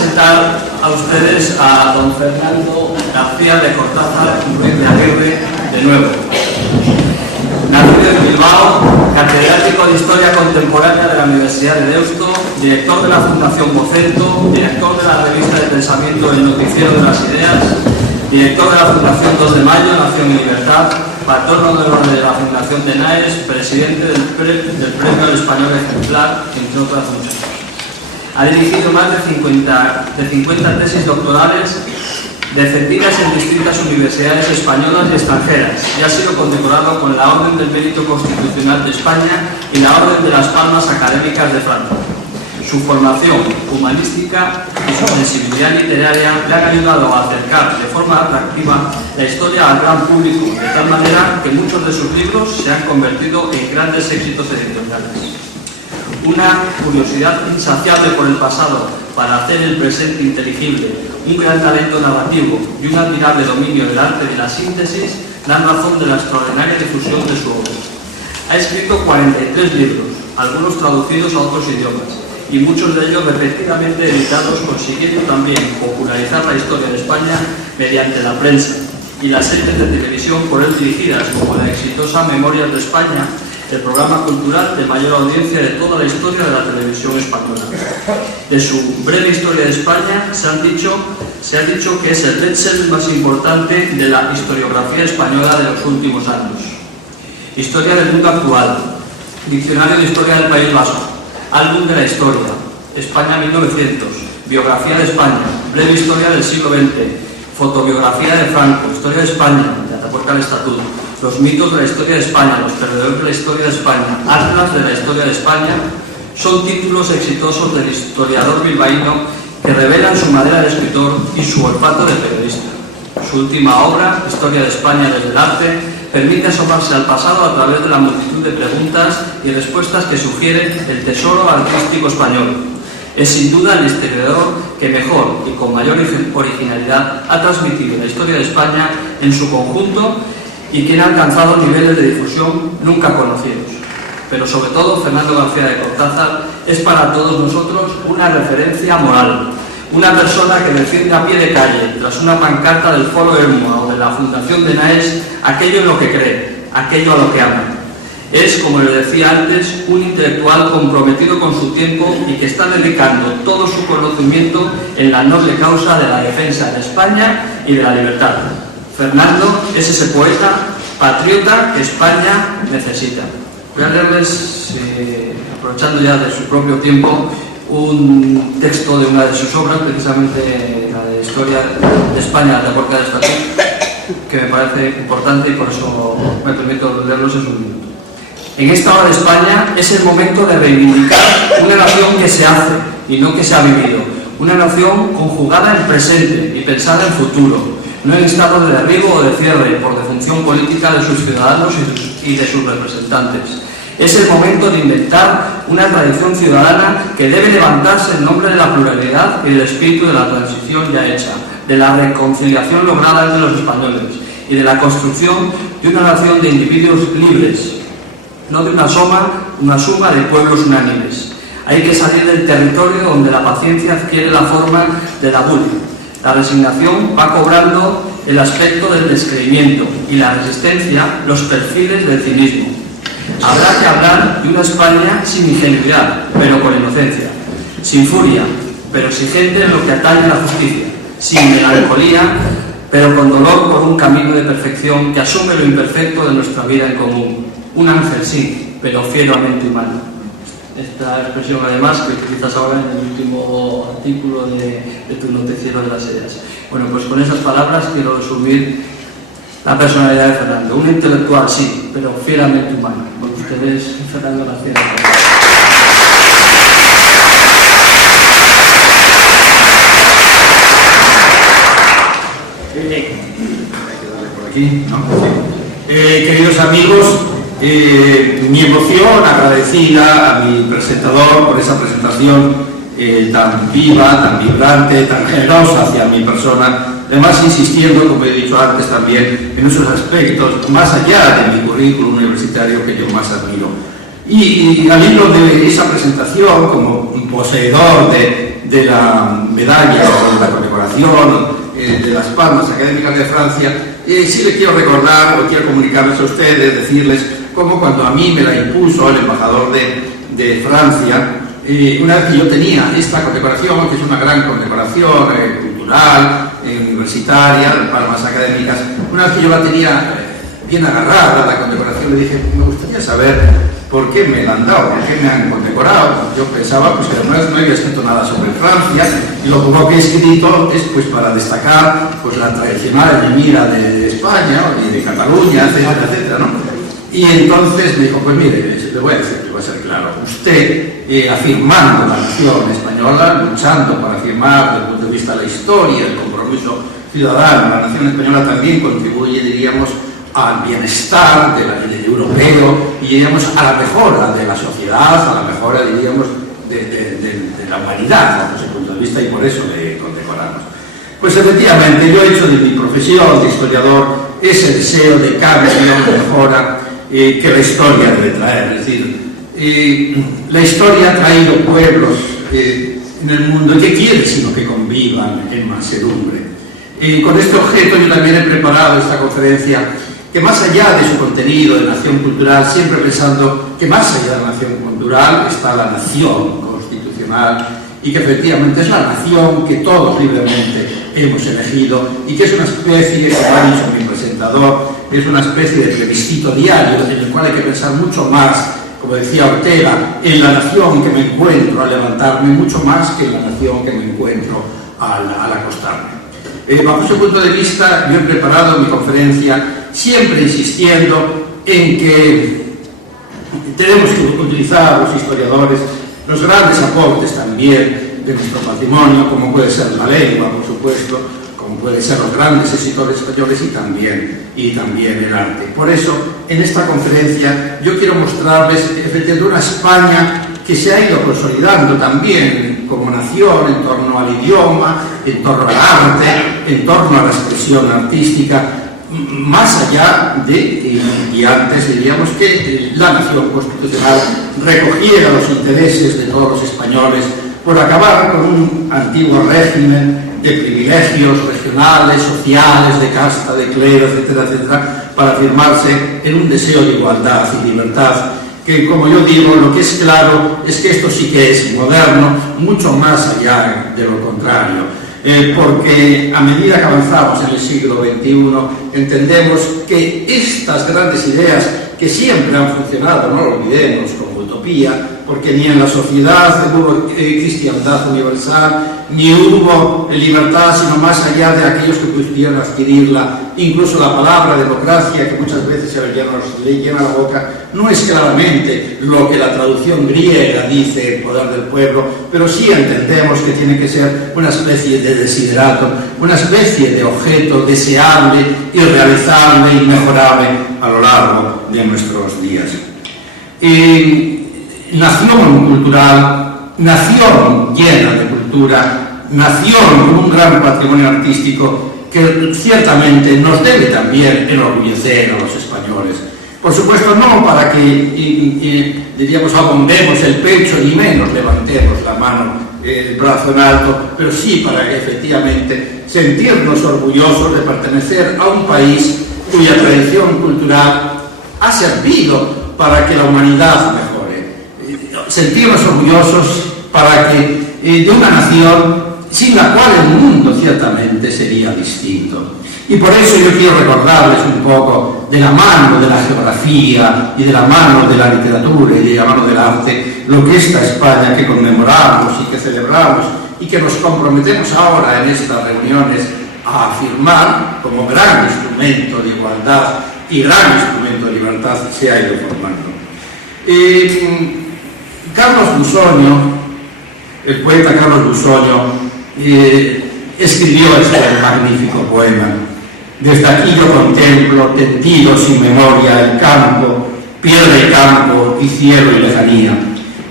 presentar a ustedes a don Fernando García de Cortázar Ruiz de Aguirre, de nuevo. Nacido en Bilbao, catedrático de Historia Contemporánea de la Universidad de Deusto, director de la Fundación Vocento, director de la revista de pensamiento El Noticiero de las Ideas, director de la Fundación 2 de Mayo, Nación y Libertad, patrono de orden de la Fundación de Naes, presidente del Premio al Español Ejemplar, entre otras muchas cosas. Ha dirigido más de 50 tesis doctorales defendidas en distintas universidades españolas y extranjeras y ha sido condecorado con la Orden del Mérito Constitucional de España y la Orden de las Palmas Académicas de Francia. Su formación humanística y su sensibilidad literaria le han ayudado a acercar de forma atractiva la historia al gran público, de tal manera que muchos de sus libros se han convertido en grandes éxitos editoriales. Una curiosidad insaciable por el pasado para hacer el presente inteligible, un gran talento narrativo y un admirable dominio del arte de la síntesis dan razón de la extraordinaria difusión de su obra. Ha escrito 43 libros, algunos traducidos a otros idiomas, y muchos de ellos repetidamente editados, consiguiendo también popularizar la historia de España mediante la prensa y las series de televisión por él dirigidas, como la exitosa Memorias de España, el programa cultural de mayor audiencia de toda la historia de la televisión española. De su breve historia de España se ha dicho que es el bestseller más importante de la historiografía española de los últimos años. Historia del mundo actual, Diccionario de Historia del País Vasco, Álbum de la Historia, España 1900, Biografía de España, Breve Historia del siglo XX, Fotobiografía de Franco, Historia de España, de Atapuerca al Estatuto, Los mitos de la historia de España, Los perdedores de la historia de España, Atlas de la historia de España, son títulos exitosos del historiador bilbaíno que revelan su madera de escritor y su olfato de periodista. Su última obra, Historia de España desde el arte, permite asomarse al pasado a través de la multitud de preguntas y respuestas que sugieren el tesoro artístico español. Es sin duda el historiador que mejor y con mayor originalidad ha transmitido la historia de España en su conjunto y quien ha alcanzado niveles de difusión nunca conocidos. Pero sobre todo, Fernando García de Cortázar es para todos nosotros una referencia moral, una persona que defiende a pie de calle, tras una pancarta del Foro Hermoa o de la Fundación de Naes, aquello en lo que cree, aquello a lo que ama. Es, como les decía antes, un intelectual comprometido con su tiempo y que está dedicando todo su conocimiento en la noble causa de la defensa de España y de la libertad. Fernando es ese poeta patriota que España necesita. Voy a leerles, aprovechando ya de su propio tiempo, un texto de una de sus obras, precisamente la de Historia de España, de Atapuerca al Estatuto, que me parece importante y por eso me permito leerlos en su minuto. En esta hora de España es el momento de reivindicar una nación que se hace y no que se ha vivido, una nación conjugada en presente y pensada en futuro, no en estado de derribo o de cierre por defunción política de sus ciudadanos y de sus representantes. Es el momento de inventar una tradición ciudadana que debe levantarse en nombre de la pluralidad y del espíritu de la transición ya hecha, de la reconciliación lograda entre los españoles y de la construcción de una nación de individuos libres, no de una suma de pueblos unánimes. Hay que salir del territorio donde la paciencia adquiere la forma de la burla. La resignación va cobrando el aspecto del descreimiento y la resistencia los perfiles del cinismo. Habrá que hablar de una España sin ingenuidad, pero con inocencia, sin furia, pero exigente en lo que atañe a la justicia, sin melancolía, pero con dolor por un camino de perfección que asume lo imperfecto de nuestra vida en común. Un ángel sí, pero fieramente humano. Esta expresión, además, que utilizas ahora en el último artículo de tu noticiero de las ideas. Bueno, pues con esas palabras quiero resumir la personalidad de Fernando. Un intelectual, sí, pero fieramente humano. Con ustedes, Fernando García. Por aquí, ¿no? Queridos amigos, mi emoción agradecida a mi presentador por esa presentación tan viva, tan vibrante, tan generosa hacia mi persona, además insistiendo, como he dicho antes también, en esos aspectos más allá de mi currículum universitario que yo más admiro. Y al hilo de esa presentación, como poseedor de de la medalla o de la condecoración de las Palmas Académicas de Francia, sí le quiero recordar o quiero comunicarles a ustedes, decirles cómo cuando a mí me la impuso el embajador de Francia, una vez que yo tenía esta condecoración, que es una gran condecoración cultural, universitaria, de Palmas Académicas, una vez que yo la tenía bien agarrada, la condecoración, le dije, me gustaría saber por qué me la han dado, por qué me han condecorado. Yo pensaba pues, que no había escrito nada sobre Francia, y lo poco que he escrito es pues, para destacar pues, la tradicional enemira de España y de Cataluña, etcétera, etcétera, ¿no? Y entonces me dijo, pues mire, le voy a decir que va a ser claro, usted afirmando la nación española, luchando para afirmar desde el punto de vista de la historia, el compromiso ciudadano, la nación española también contribuye, diríamos, al bienestar del europeo y, diríamos, a la mejora de la sociedad, a la mejora, diríamos, de la humanidad, desde ese punto de vista, y por eso le condecoramos. Pues efectivamente, yo he hecho de mi profesión de historiador ese deseo de cambio, de mejora, que la historia debe traer. Es decir, la historia ha traído pueblos en el mundo que quieren sino que convivan en mansedumbre. Con este objeto yo también he preparado esta conferencia, que más allá de su contenido de nación cultural, siempre pensando que más allá de la nación cultural está la nación constitucional, y que efectivamente es la nación que todos libremente hemos elegido, y que es una especie, como ha dicho mi presentador, es una especie de plebiscito diario en el cual hay que pensar mucho más, como decía Ortega, en la nación que me encuentro al levantarme, mucho más que en la nación que me encuentro al acostarme. Bajo ese punto de vista, yo he preparado mi conferencia siempre insistiendo en que tenemos que utilizar los historiadores los grandes aportes también de nuestro patrimonio, como puede ser la lengua, por supuesto, como puede ser los grandes escritores españoles y también el arte. Por eso, en esta conferencia, yo quiero mostrarles efectivamente una España que se ha ido consolidando también como nación en torno al idioma, en torno al arte, en torno a la expresión artística, más allá de, y antes diríamos que la nación constitucional recogiera los intereses de todos los españoles por acabar con un antiguo régimen de privilegios regionales, sociales, de casta, de clero, etcétera, etcétera, para afirmarse en un deseo de igualdad y libertad, que, como yo digo, lo que es claro es que esto sí que es moderno, mucho más allá de lo contrario. Porque a medida que avanzamos en el siglo XXI entendemos que estas grandes ideas que siempre han funcionado, no lo olvidemos, como utopía, porque ni en la sociedad hubo cristiandad universal, ni hubo libertad, sino más allá de aquellos que pudieron adquirirla. Incluso la palabra democracia, que muchas veces se le llena la boca, no es claramente lo que la traducción griega dice, el poder del pueblo, pero sí entendemos que tiene que ser una especie de desiderato, una especie de objeto deseable, irrealizable, inmejorable a lo largo de nuestros días. Nación cultural, nación llena de cultura, nación con un gran patrimonio artístico que ciertamente nos debe también enorgullecer a los españoles. Por supuesto, no para que, diríamos, abombemos el pecho, ni menos levantemos la mano, el brazo en alto, pero sí para que efectivamente sentirnos orgullosos de pertenecer a un país cuya tradición cultural ha servido para que la humanidad mejore. Sentirnos orgullosos para que de una nación sin la cual el mundo ciertamente sería distinto. Y por eso yo quiero recordarles un poco, de la mano de la geografía y de la mano de la literatura y de la mano del arte, lo que esta España que conmemoramos y que celebramos y que nos comprometemos ahora en estas reuniones a afirmar como gran instrumento de igualdad y gran instrumento de libertad se ha ido formando. Carlos Busogno, el poeta Carlos Busogno, escribió este magnífico poema. Desde aquí yo contemplo, tendido sin memoria, el campo, piedra y campo, y cielo y lejanía.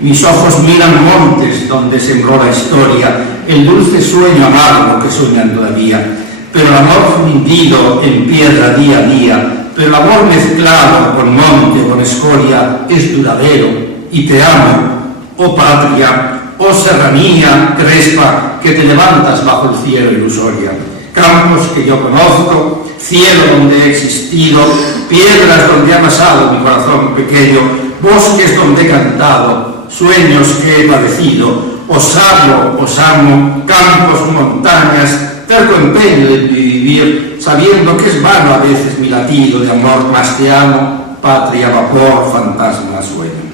Mis ojos miran montes donde sembró la historia, el dulce sueño amargo que sueñan todavía. Pero el amor fundido en piedra día a día, pero el amor mezclado con monte, con escoria, es duradero, y te amo, oh patria, oh serranía crespa que te levantas bajo el cielo ilusoria. Campos que yo conozco, cielo donde he existido, piedras donde ha amasado mi corazón pequeño, bosques donde he cantado, sueños que he padecido. Os hablo, os amo, campos, montañas, terco empeño de vivir, sabiendo que es vano a veces mi latido de amor, mas te amo, patria, vapor, fantasma, sueño.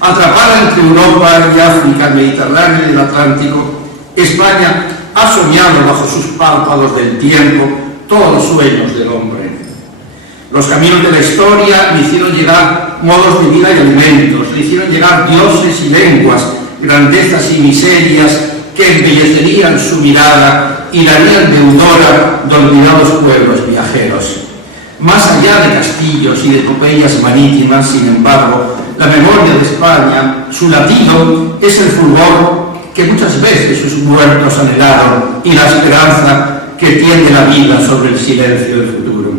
Atrapada entre Europa y África, el Mediterráneo y el Atlántico, España ha soñado bajo sus párpados del tiempo todos los sueños del hombre. Los caminos de la historia le hicieron llegar modos de vida y alimentos, le hicieron llegar dioses y lenguas, grandezas y miserias que embellecerían su mirada y la harían deudora de olvidados pueblos viajeros. Más allá de castillos y de epopeyas marítimas, sin embargo, la memoria de España, su latido, es el fulgor que muchas veces sus muertos anhelaron y la esperanza que tiende la vida sobre el silencio del futuro.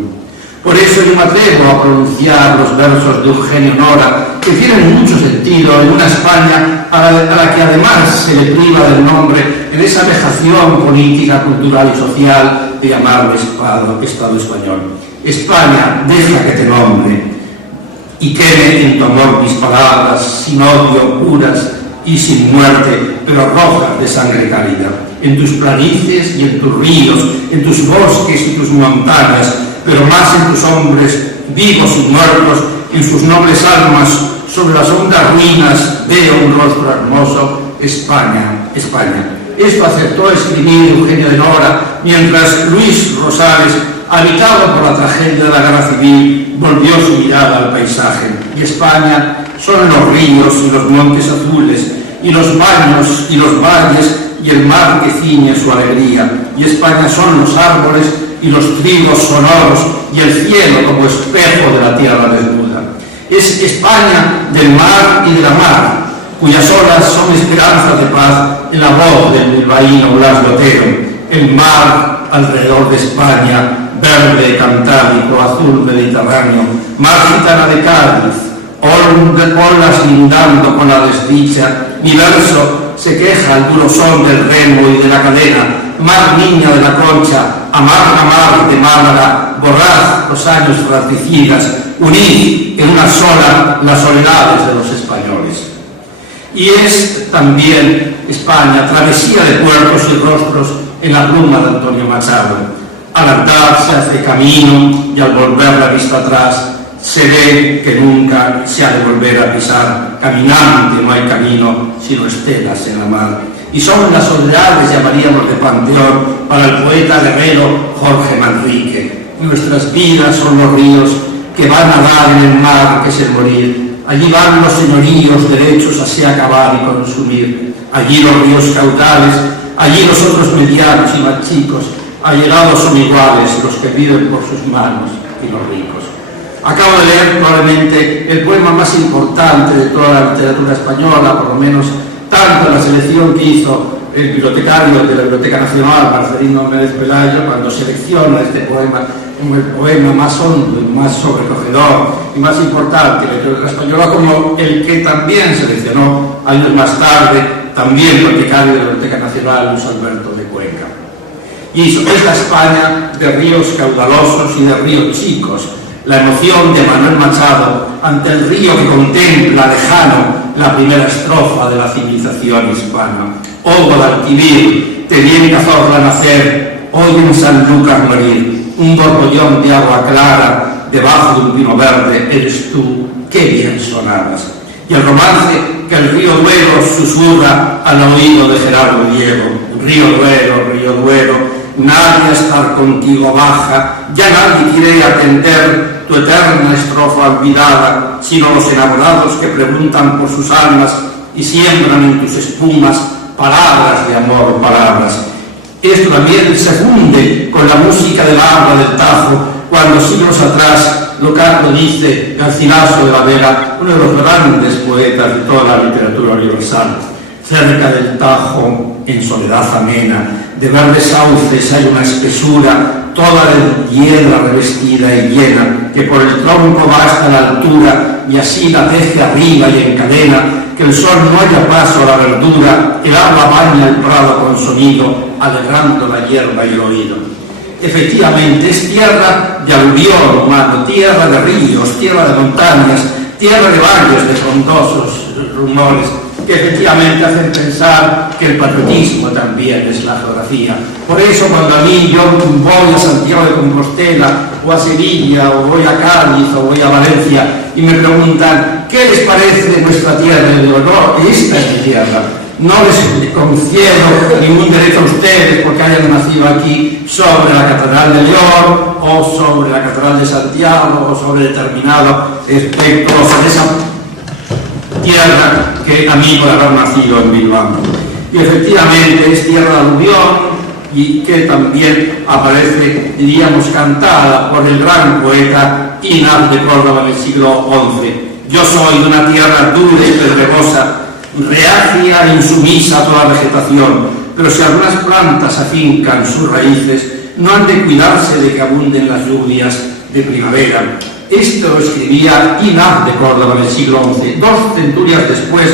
Por eso yo me atrevo a pronunciar los versos de Eugenio Nora, que tienen mucho sentido en una España a la que además se le priva del nombre en esa vejación política, cultural y social de llamarlo Estado español. España, deja que te nombre y queme en tu amor mis palabras, sin odio, puras y sin muerte, pero rojas de sangre cálida. En tus planicies y en tus ríos, en tus bosques y tus montañas, pero más en tus hombres, vivos y muertos, en sus nobles almas, sobre las hondas ruinas, veo un rostro hermoso, España, España. Esto acertó a escribir Eugenio de Nora, mientras Luis Rosales, habitado por la tragedia de la guerra civil, volvió su mirada al paisaje. Y España son los ríos y los montes azules, y los baños y los valles, y el mar que ciñe su alegría. Y España son los árboles y los trigos sonoros, y el cielo como espejo de la tierra desnuda. Es España del mar y de la mar, cuyas olas son esperanzas de paz en la voz del bilbaíno Blas de Otero. El mar alrededor de España, verde cantábrico, azul mediterráneo, mar gitana de Cádiz, olas lindando con la desdicha. Mi verso se queja al duro son del remo y de la cadena. Mar niña de la Concha, amarga mar de Málaga, borrad los años fratricidas, unid en una sola las soledades de los españoles. Y es también España, travesía de puertos y rostros en la pluma de Antonio Machado. Al andar se hace camino y al volver la vista atrás se ve que nunca se ha de volver a pisar. Caminante no hay camino, sino estelas en la mar. Y son las soledades, llamaríamos de panteón, para el poeta guerrero Jorge Manrique. Nuestras vidas son los ríos que van a dar en el mar que es el morir. Allí van los señoríos derechos así acabar y consumir. Allí los ríos caudales, allí los otros medianos y más chicos. Allegados son iguales los que viven por sus manos y los ricos. Acabo de leer probablemente el poema más importante de toda la literatura española, por lo menos tanto en la selección que hizo el bibliotecario de la Biblioteca Nacional, Marcelino Méndez Pelayo, cuando selecciona este poema como el poema más hondo y más sobrecogedor y más importante de la literatura española, como el que también seleccionó años más tarde, también el bibliotecario de la Biblioteca Nacional, Luis Alberto de Cuenca. Y esta España de ríos caudalosos y de ríos chicos, la emoción de Manuel Machado ante el río que contempla lejano la primera estrofa de la civilización hispana. Oh Guadalquivir, te vi en Cazorla nacer, hoy en San Lucas morir, un borbollón de agua clara, debajo de un pino verde, eres tú, qué bien sonabas. Y el romance que el río Duero susurra al oído de Gerardo Diego. Río Duero, nadie a estar contigo baja, ya nadie quiere atender tu eterna estrofa olvidada, sino los enamorados que preguntan por sus almas y siembran en tus espumas palabras de amor, palabras. Esto también se funde con la música del agua del Tajo, cuando siglos atrás lo dice Garcilaso de la Vega, uno de los grandes poetas de toda la literatura universal. Cerca del Tajo, en soledad amena, de verdes sauces hay una espesura, toda de hiedra revestida y llena, que por el tronco va hasta la altura, y así la teje arriba y encadena, que el sol no haya paso a la verdura, el agua baña el prado con sonido, alegrando la hierba y el oído. Efectivamente, es tierra de aluvión humano, tierra de ríos, tierra de montañas, tierra de valles, de frondosos rumores, que efectivamente hacen pensar que el patriotismo también es la geografía. Por eso cuando a mí yo voy a Santiago de Compostela, o a Sevilla, o voy a Cádiz, o voy a Valencia, y me preguntan, ¿qué les parece nuestra tierra? Y digo, no, esta es mi tierra. No les concedo ningún derecho a ustedes porque hayan nacido aquí sobre la Catedral de León, o sobre la Catedral de Santiago, o sobre determinado aspecto de esa tierra que a mí por haber nacido en Bilbao. Y efectivamente es tierra de aluvión, y que también aparece, diríamos, cantada por el gran poeta Inaz de Córdoba en el siglo XI. Yo soy de una tierra dura y pedregosa, reacia e insumisa a toda vegetación, pero si algunas plantas afincan sus raíces, no han de cuidarse de que abunden las lluvias de primavera. Esto lo escribía Inaz de Córdoba en el siglo XI. 2 centurias después,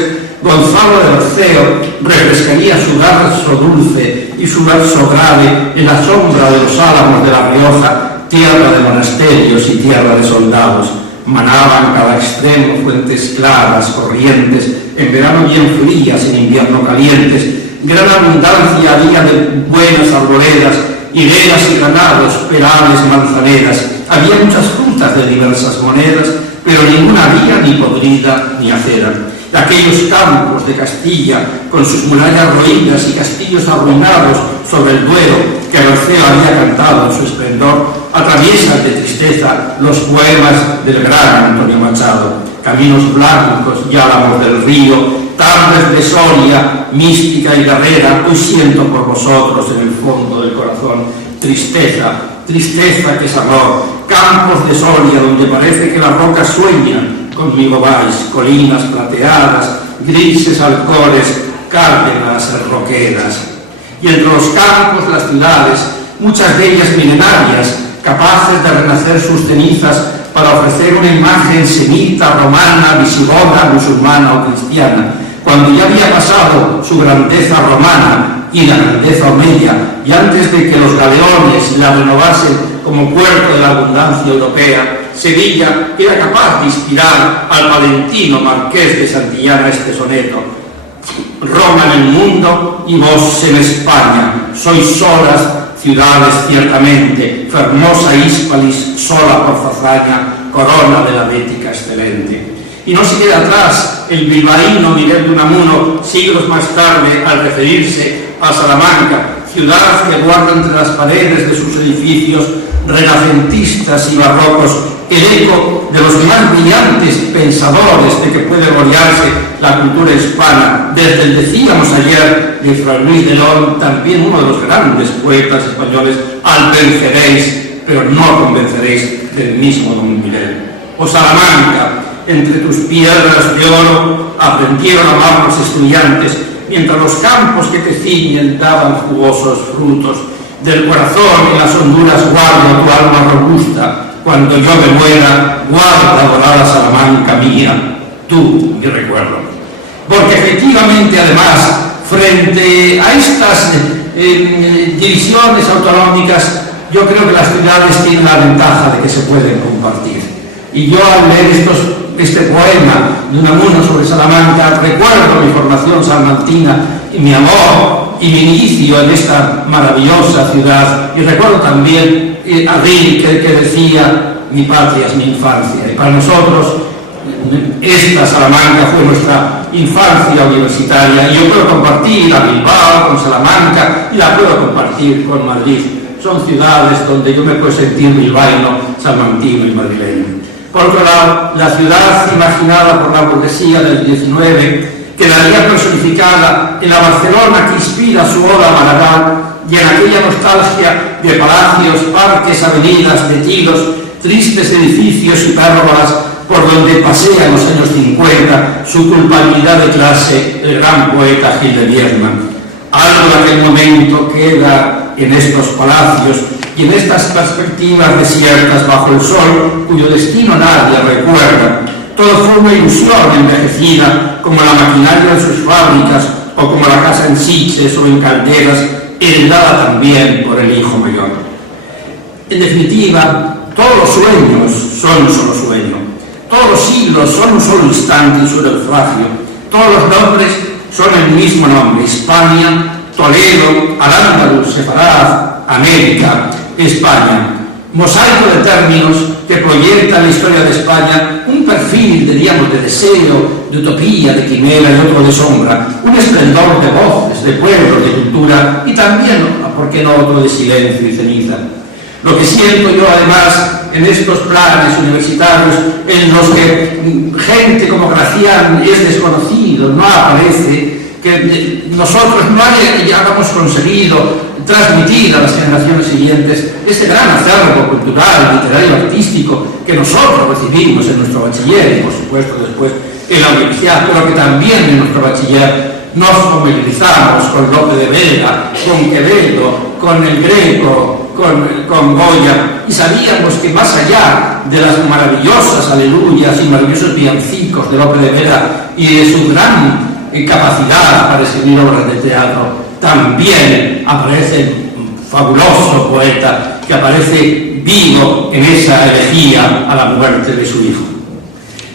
Gonzalo de Berceo refrescaría su verso dulce y su verso grave en la sombra de los álamos de La Rioja, tierra de monasterios y tierra de soldados. Manaban cada extremo fuentes claras, corrientes, en verano bien frías, en invierno calientes. Gran abundancia había de buenas arboledas, higueras y granados, perales, manzaneras. Había muchas frutas de diversas monedas, pero ninguna había ni podrida ni acera. Aquellos campos de Castilla, con sus murallas roídas y castillos arruinados sobre el Duero, que Berceo había cantado en su esplendor, atraviesan de tristeza los poemas del gran Antonio Machado. Caminos blancos y álamos del río, tardes de Soria, mística y guerrera, hoy siento por vosotros en el fondo del corazón. Tristeza, tristeza que es amor, campos de Soria donde parece que las rocas sueñan. Conmigo vais, colinas plateadas, grises alcores, cárdenas roqueras. Y entre los campos las ciudades, muchas de ellas milenarias, capaces de renacer sus cenizas para ofrecer una imagen semita, romana, visigoda, musulmana o cristiana. Cuando ya había pasado su grandeza romana y la grandeza omeya, y antes de que los galeones la renovasen como puerto de la abundancia europea, Sevilla era capaz de inspirar al valentino marqués de Santillana este soneto. Roma en el mundo y vos en España, sois solas ciudades ciertamente, fermosa Hispalis, sola por fazaña, corona de la bética excelente. Y no se queda atrás el bilbaíno Miguel de Unamuno, siglos más tarde, al referirse a Salamanca, ciudad que guarda entre las paredes de sus edificios renacentistas y barrocos el eco de los más brillantes pensadores de que puede gloriarse la cultura hispana, desde el decíamos ayer de Fray Luis de León, también uno de los grandes poetas españoles, al venceréis, pero no convenceréis del mismo Don Miguel. O Salamanca, entre tus piedras de oro aprendieron a amar los estudiantes, mientras los campos que te ciñen daban jugosos frutos. Del corazón y las honduras guardo tu alma robusta. Cuando yo me muera, guarda dorada Salamanca mía, tú mi recuerdo. Porque efectivamente, además, frente a estas divisiones autonómicas, yo creo que las ciudades tienen la ventaja de que se pueden compartir. Y yo al leer este poema de Unamuno sobre Salamanca, recuerdo mi formación salmantina y mi amor y mi inicio en esta maravillosa ciudad. Y recuerdo también a Rilke que decía, mi patria es mi infancia. Y para nosotros, esta Salamanca fue nuestra infancia universitaria. Y yo puedo compartir a Bilbao con Salamanca y la puedo compartir con Madrid. Son ciudades donde yo me puedo sentir bilbaíno, salmantino y madrileño. Por otro lado, la ciudad imaginada por la burguesía del XIX quedaría personificada en la Barcelona que inspira su oda a Maragall y en aquella nostalgia de palacios, parques, avenidas, vestidos, tristes edificios y pérgolas por donde pasea en los años 50 su culpabilidad de clase el gran poeta Gil de Bierman. Algo de aquel momento queda en estos palacios y en estas perspectivas desiertas bajo el sol, cuyo destino nadie recuerda. Todo fue una ilusión envejecida, como la maquinaria de sus fábricas, o como la casa en Sitges o en Calderas, heredada también por el hijo mayor. En definitiva, todos los sueños son un solo sueño, todos los siglos son un solo instante y su naufragio, todos los nombres son el mismo nombre: Hispania, Toledo, Al-Ándalus, Sefarad, América, España. Mosaico de términos que proyecta la historia de España un perfil, diríamos, de deseo, de utopía, de quimera y otro de sombra, un esplendor de voces, de pueblos, de cultura y también, ¿por qué no, otro de silencio y ceniza? Lo que siento yo, además, en estos planes universitarios en los que gente como Gracián es desconocido, no aparece, que nosotros no hayamos conseguido transmitir a las generaciones siguientes este gran acervo cultural, literario, artístico que nosotros recibimos en nuestro bachiller y, por supuesto, después en la universidad, pero que también en nuestro bachiller nos familiarizamos con Lope de Vega, con Quevedo, con el Greco, con Goya, y sabíamos que más allá de las maravillosas aleluyas y maravillosos villancicos de Lope de Vega y de su gran capacidad para escribir obras de teatro, también aparece un fabuloso poeta que aparece vivo en esa elegía a la muerte de su hijo.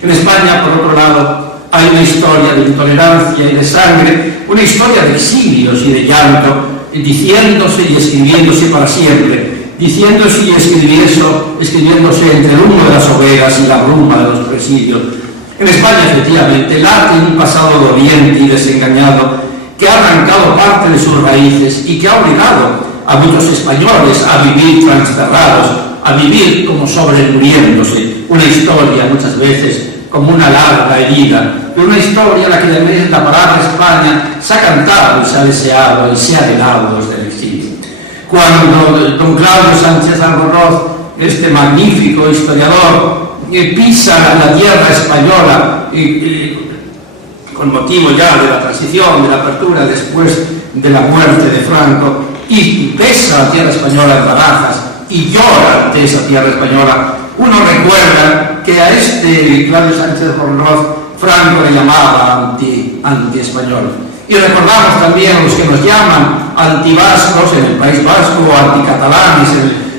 En España, por otro lado, hay una historia de intolerancia y de sangre, una historia de exilios y de llanto, diciéndose y escribiéndose para siempre, diciéndose y escribiéndose entre el humo de las hogueras y la bruma de los presidios. En España, efectivamente, late un pasado doliente y desengañado que ha arrancado parte de sus raíces y que ha obligado a muchos españoles a vivir transterrados, a vivir como sobremuriéndose, una historia muchas veces como una larga herida, pero una historia a la que de la palabra España se ha cantado y se ha deseado y se ha anhelado desde el exilio. Cuando don Claudio Sánchez Albornoz, este magnífico historiador, pisa la tierra española con motivo ya de la transición, de la apertura después de la muerte de Franco, y besa la tierra española en Barajas y llora ante esa tierra española, uno recuerda que a este Claudio Sánchez Albornoz Franco le llamaba anti-español. Y recordamos también los que nos llaman antivascos en el País Vasco o anticatalanes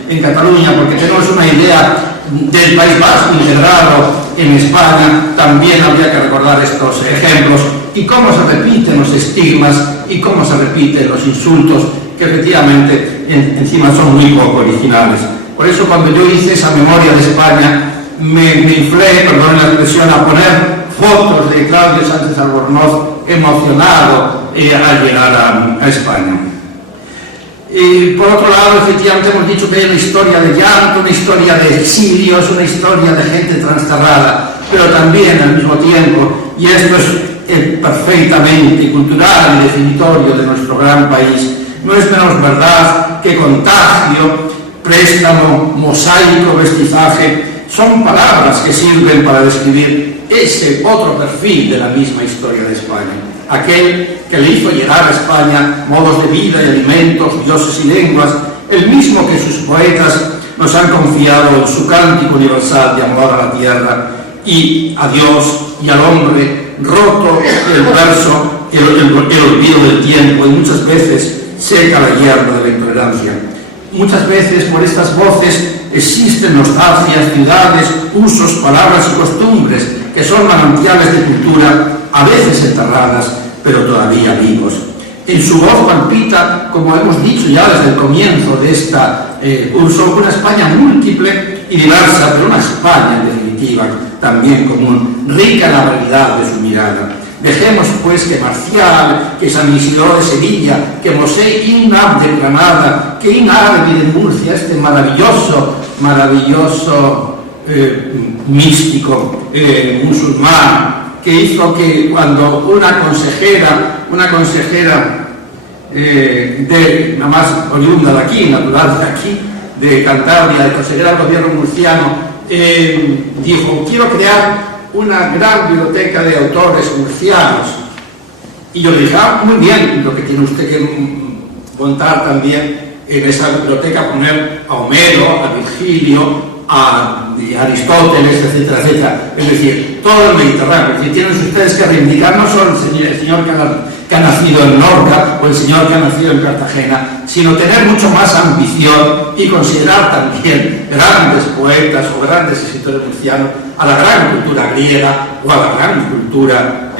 en Cataluña, porque tenemos una idea del País Vasco integrado en España. También habría que recordar estos ejemplos y cómo se repiten los estigmas y cómo se repiten los insultos, que efectivamente encima son muy poco originales. Por eso, cuando yo hice esa memoria de España, me inflé, perdón la expresión, a poner fotos de Claudio Sánchez Albornoz emocionado al llegar a España. Y por otro lado, efectivamente, hemos dicho que hay una historia de llanto, una historia de exilios, una historia de gente transterrada, pero también al mismo tiempo, y esto es perfectamente cultural y definitorio de nuestro gran país, no es menos verdad que contagio, préstamo, mosaico, vestizaje son palabras que sirven para describir ese otro perfil de la misma historia de España, aquel que le hizo llegar a España modos de vida y alimentos, dioses y lenguas, el mismo que sus poetas nos han confiado en su cántico universal de amor a la tierra y a Dios y al hombre, roto el verso, el olvido del tiempo, y muchas veces seca la hierba de la intolerancia. Muchas veces por estas voces existen nostalgias, ciudades, usos, palabras y costumbres que son manantiales de cultura, a veces enterradas, pero todavía vivos. En su voz palpita, como hemos dicho ya desde el comienzo de esta curso, una España múltiple y diversa, pero una España en definitiva también común, rica en la realidad de su mirada. Dejemos pues que Marcial, que San Isidro de Sevilla, que Mosé Inab de Granada, que Inarbi de Murcia, este maravilloso místico musulmán, que hizo que cuando una consejera nada más oriunda de aquí, natural de aquí, de Cantabria, de consejera del gobierno murciano, dijo: quiero crear una gran biblioteca de autores murcianos. Y yo le dije, muy bien, lo que tiene usted que montar también en esa biblioteca, poner a Homero, a Virgilio, a Aristóteles, etcétera, etcétera. Es decir, todo el Mediterráneo. Es decir, tienen ustedes que reivindicar no solo el señor que ha nacido en Lorca o el señor que ha nacido en Cartagena, sino tener mucho más ambición y considerar también grandes poetas o grandes escritores murcianos a la gran cultura griega o a la gran cultura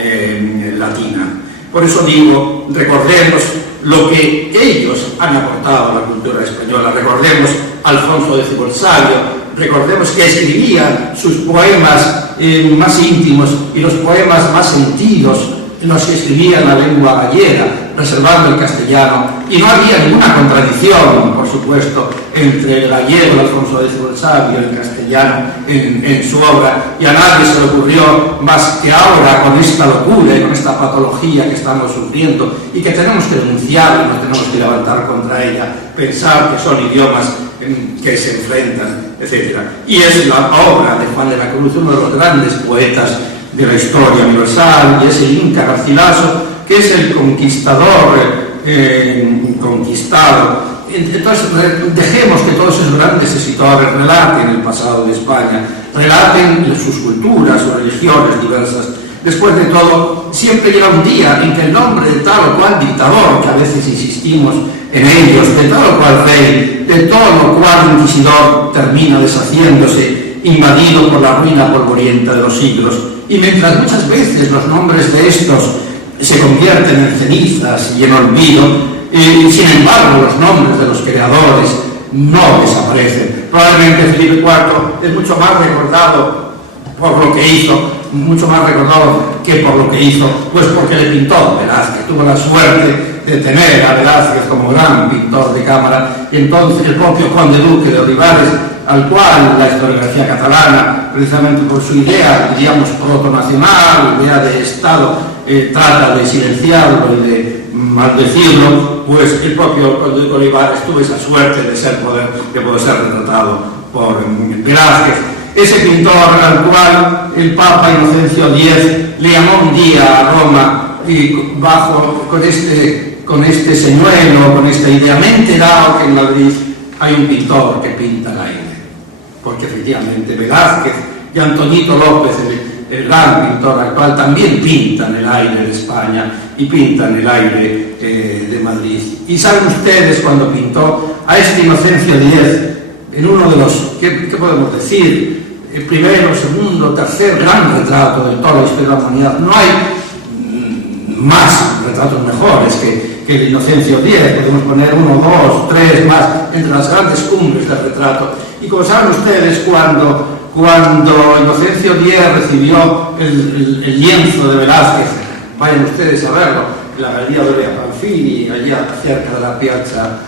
latina. Por eso digo, recordemos lo que ellos han aportado a la cultura española, recordemos a Alfonso X el Sabio, recordemos que escribían sus poemas más íntimos y los poemas más sentidos, en los que escribía en la lengua gallega, reservando el castellano, y no había ninguna contradicción, por supuesto, entre el gallego, Alfonso X el Sabio, y el castellano en su obra, y a nadie se le ocurrió más que ahora, con esta locura y con esta patología que estamos sufriendo y que tenemos que denunciar y no tenemos que levantar contra ella, pensar que son idiomas que se enfrentan, etc. Y es la obra de Juan de la Cruz, uno de los grandes poetas de la historia universal, y es el Inca Garcilaso, que es el conquistador conquistado. Entonces, dejemos que todos esos grandes escritores relaten el pasado de España, relaten sus culturas, sus religiones diversas. Después de todo, siempre llega un día en que el nombre de tal o cual dictador, que a veces insistimos en ellos, de tal o cual rey, de todo lo cual inquisidor, termina deshaciéndose, invadido por la ruina polvorienta de los siglos. Y mientras muchas veces los nombres de estos se convierten en cenizas y en olvido, sin embargo los nombres de los creadores no desaparecen. Probablemente Felipe IV es mucho más recordado por lo que hizo, mucho más recordado que por lo que hizo, pues porque le pintó Velázquez, tuvo la suerte de tener a Velázquez como gran pintor de cámara, y entonces el propio Conde Duque de Olivares, al cual la historiografía catalana, precisamente por su idea, diríamos, protonacional, idea de Estado, trata de silenciarlo y de maldecirlo, pues el propio Conde Duque de Olivares tuvo esa suerte de poder ser retratado por Velázquez. Ese pintor al cual el Papa Inocencio X le llamó un día a Roma, y con este señuelo, con esta idea, me he enterado que en Madrid hay un pintor que pinta el aire. Porque efectivamente Velázquez y Antoñito López, el gran pintor actual, también pintan el aire de España y pintan el aire de Madrid. Y saben ustedes, cuando pintó a este Inocencio X, en uno de los, ¿qué podemos decir?, el primero, segundo, tercer gran retrato de toda la historia de la humanidad. No hay más retratos mejores que el Inocencio X, podemos poner 1, 2, 3 más entre las grandes cumbres del retrato. Y como saben ustedes, cuando Inocencio X recibió el lienzo de Velázquez, vayan ustedes a verlo, en la Galería Doria Panfili, allá cerca de la Piazza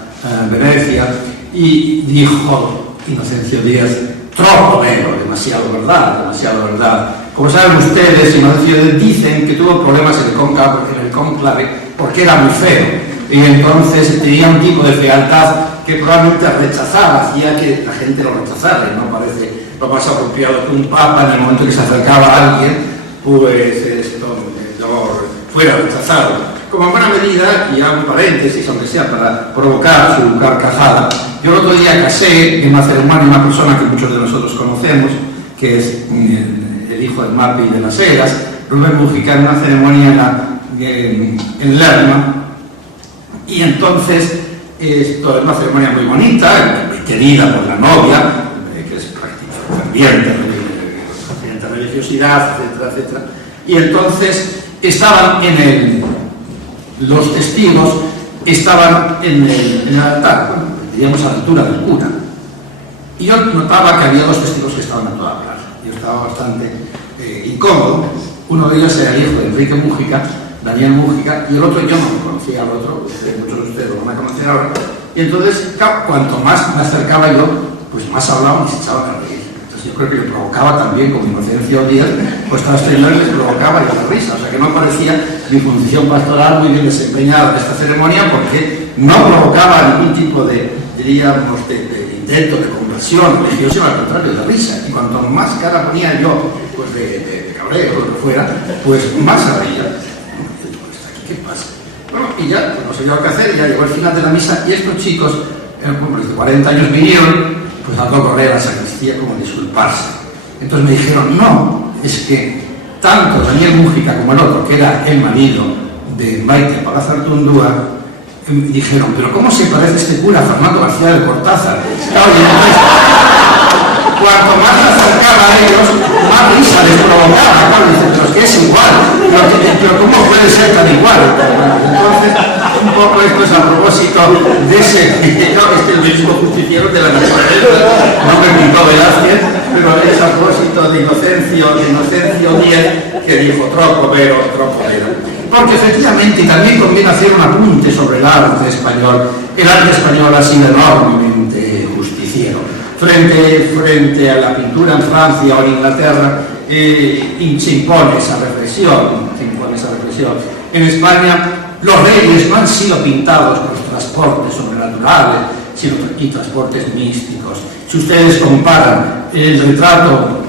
Venecia, y dijo Inocencio X, troppo vero, demasiado verdad. Como saben ustedes, Inocencio X dicen que tuvo problemas en el cónclave porque era muy feo, y entonces tenía un tipo de fealdad que probablemente rechazaba, hacía que la gente lo rechazara, y no parece lo más apropiado que un papa, en el momento que se acercaba a alguien, pues esto fuera rechazado. Como en buena medida, y hago un paréntesis, aunque sea para provocar su carcajada, yo el otro día casé en una ceremonia una persona que muchos de nosotros conocemos, que es el hijo del Marpi de las Heras, Rubén Mújica, en una ceremonia en Lerma, y entonces esto es una ceremonia muy bonita, muy querida por la novia, que es prácticamente ferviente religiosidad, etcétera, etcétera, y entonces estaban los testigos estaban en el altar, diríamos a la altura del cura, y yo notaba que había 2 testigos que estaban a toda hablar. Yo estaba bastante incómodo. Uno de ellos era el hijo de Enrique Mújica, Daniel Mújica, y el otro yo no lo conocía, al otro, muchos de ustedes lo van a conocer ahora, y entonces, cuanto más me acercaba yo, pues más hablaban y se echaban a reír. Entonces yo creo que le provocaba también, como Inocencio X, pues todas las señores les provocaba y la risa, o sea que no parecía mi función pastoral muy bien desempeñada en esta ceremonia, porque no provocaba ningún tipo de, diríamos, de intento de conversión religiosa, al contrario, de risa, y cuanto más cara ponía yo, pues de cabreo o lo que fuera, pues más se reía. ¿qué pasa? Bueno, y ya, pues no sabía qué hacer, ya llegó el final de la misa y estos chicos, hombres de 40 años, vinieron pues a correr a la sacristía como a disculparse. Entonces me dijeron, no, es que tanto Daniel Mújica como el otro, que era el marido de Maite Pagazartundúa, dijeron, pero ¿cómo se parece este cura a Fernando García de Cortázar? Claro, y entonces, cuanto más se acercaba a ellos, más risa les provocaba. Claro, dicen, pero es que es igual, pero ¿cómo puede ser tan igual? Entonces, un poco esto es a propósito de ese, no, es que el mismo justiciero de la naturaleza, no me pintó Velázquez, pero es a propósito de Inocencio Díez, que dijo troco vero. Porque efectivamente también conviene hacer un apunte sobre el arte español. El arte español ha sido enormemente justiciero. Frente a la pintura en Francia o en Inglaterra, se impone esa reflexión. En España, los reyes no han sido pintados por transportes sobrenaturales, sino y transportes místicos. Si ustedes comparan el retrato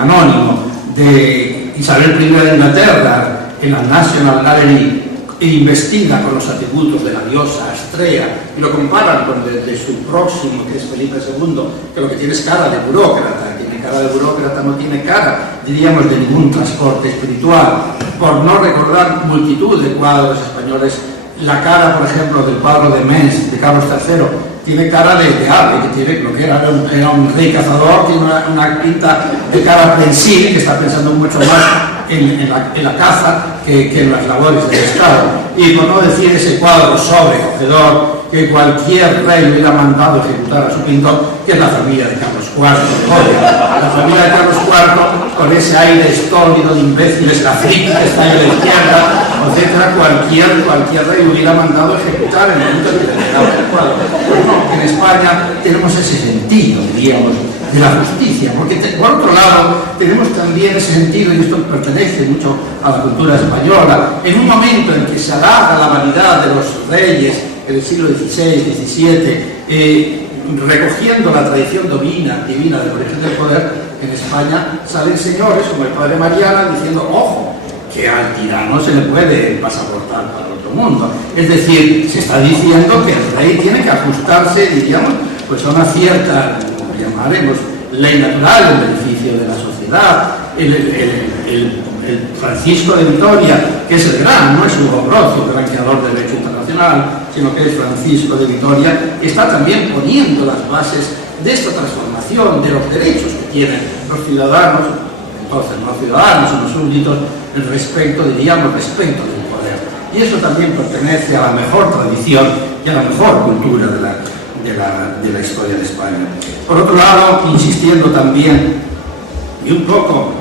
anónimo de Isabel I de Inglaterra en la National Gallery e investiga con los atributos de la diosa Astrea y lo comparan con el de su próximo, que es Felipe II, que lo que tiene es cara de burócrata, no tiene cara, diríamos, de ningún transporte espiritual, por no recordar multitud de cuadros españoles. La cara, por ejemplo, del cuadro de Metz, de Carlos III, tiene cara de ave, que tiene lo que era un rey cazador, tiene una pinta de cara prensil, que está pensando mucho más en la caza que en las labores del Estado. Y por no decir ese cuadro sobrecogedor que cualquier rey hubiera mandado ejecutar a su pintor, que es la familia de Carlos IV. La familia de Carlos IV, con ese aire estólido de imbéciles, la frita que está ahí a la izquierda, etcétera, cualquier rey hubiera mandado ejecutar en el momento en que terminaba el cuadro. Pues no, en España tenemos ese sentido, diríamos, de la justicia, porque por otro lado tenemos también ese sentido, y esto pertenece mucho a la cultura española, en un momento en que se halaga la vanidad de los reyes en el siglo XVI, XVII, recogiendo la tradición divina del origen del poder, en España salen señores como el padre Mariana diciendo, ojo, que al tirano se le puede pasaportar para otro mundo. Es decir, se está diciendo que el rey tiene que ajustarse, diríamos, pues a una cierta, llamaremos, ley natural en beneficio de la sociedad. El Francisco de Vitoria, que es el gran, no es Hugo Brocio, el gran creador del derecho internacional, sino que es Francisco de Vitoria, está también poniendo las bases de esta transformación de los derechos que tienen los ciudadanos, entonces no ciudadanos, sino súbditos, respecto del poder. Y eso también pertenece a la mejor tradición y a la mejor cultura de la historia de España. Por otro lado, insistiendo también, y un poco,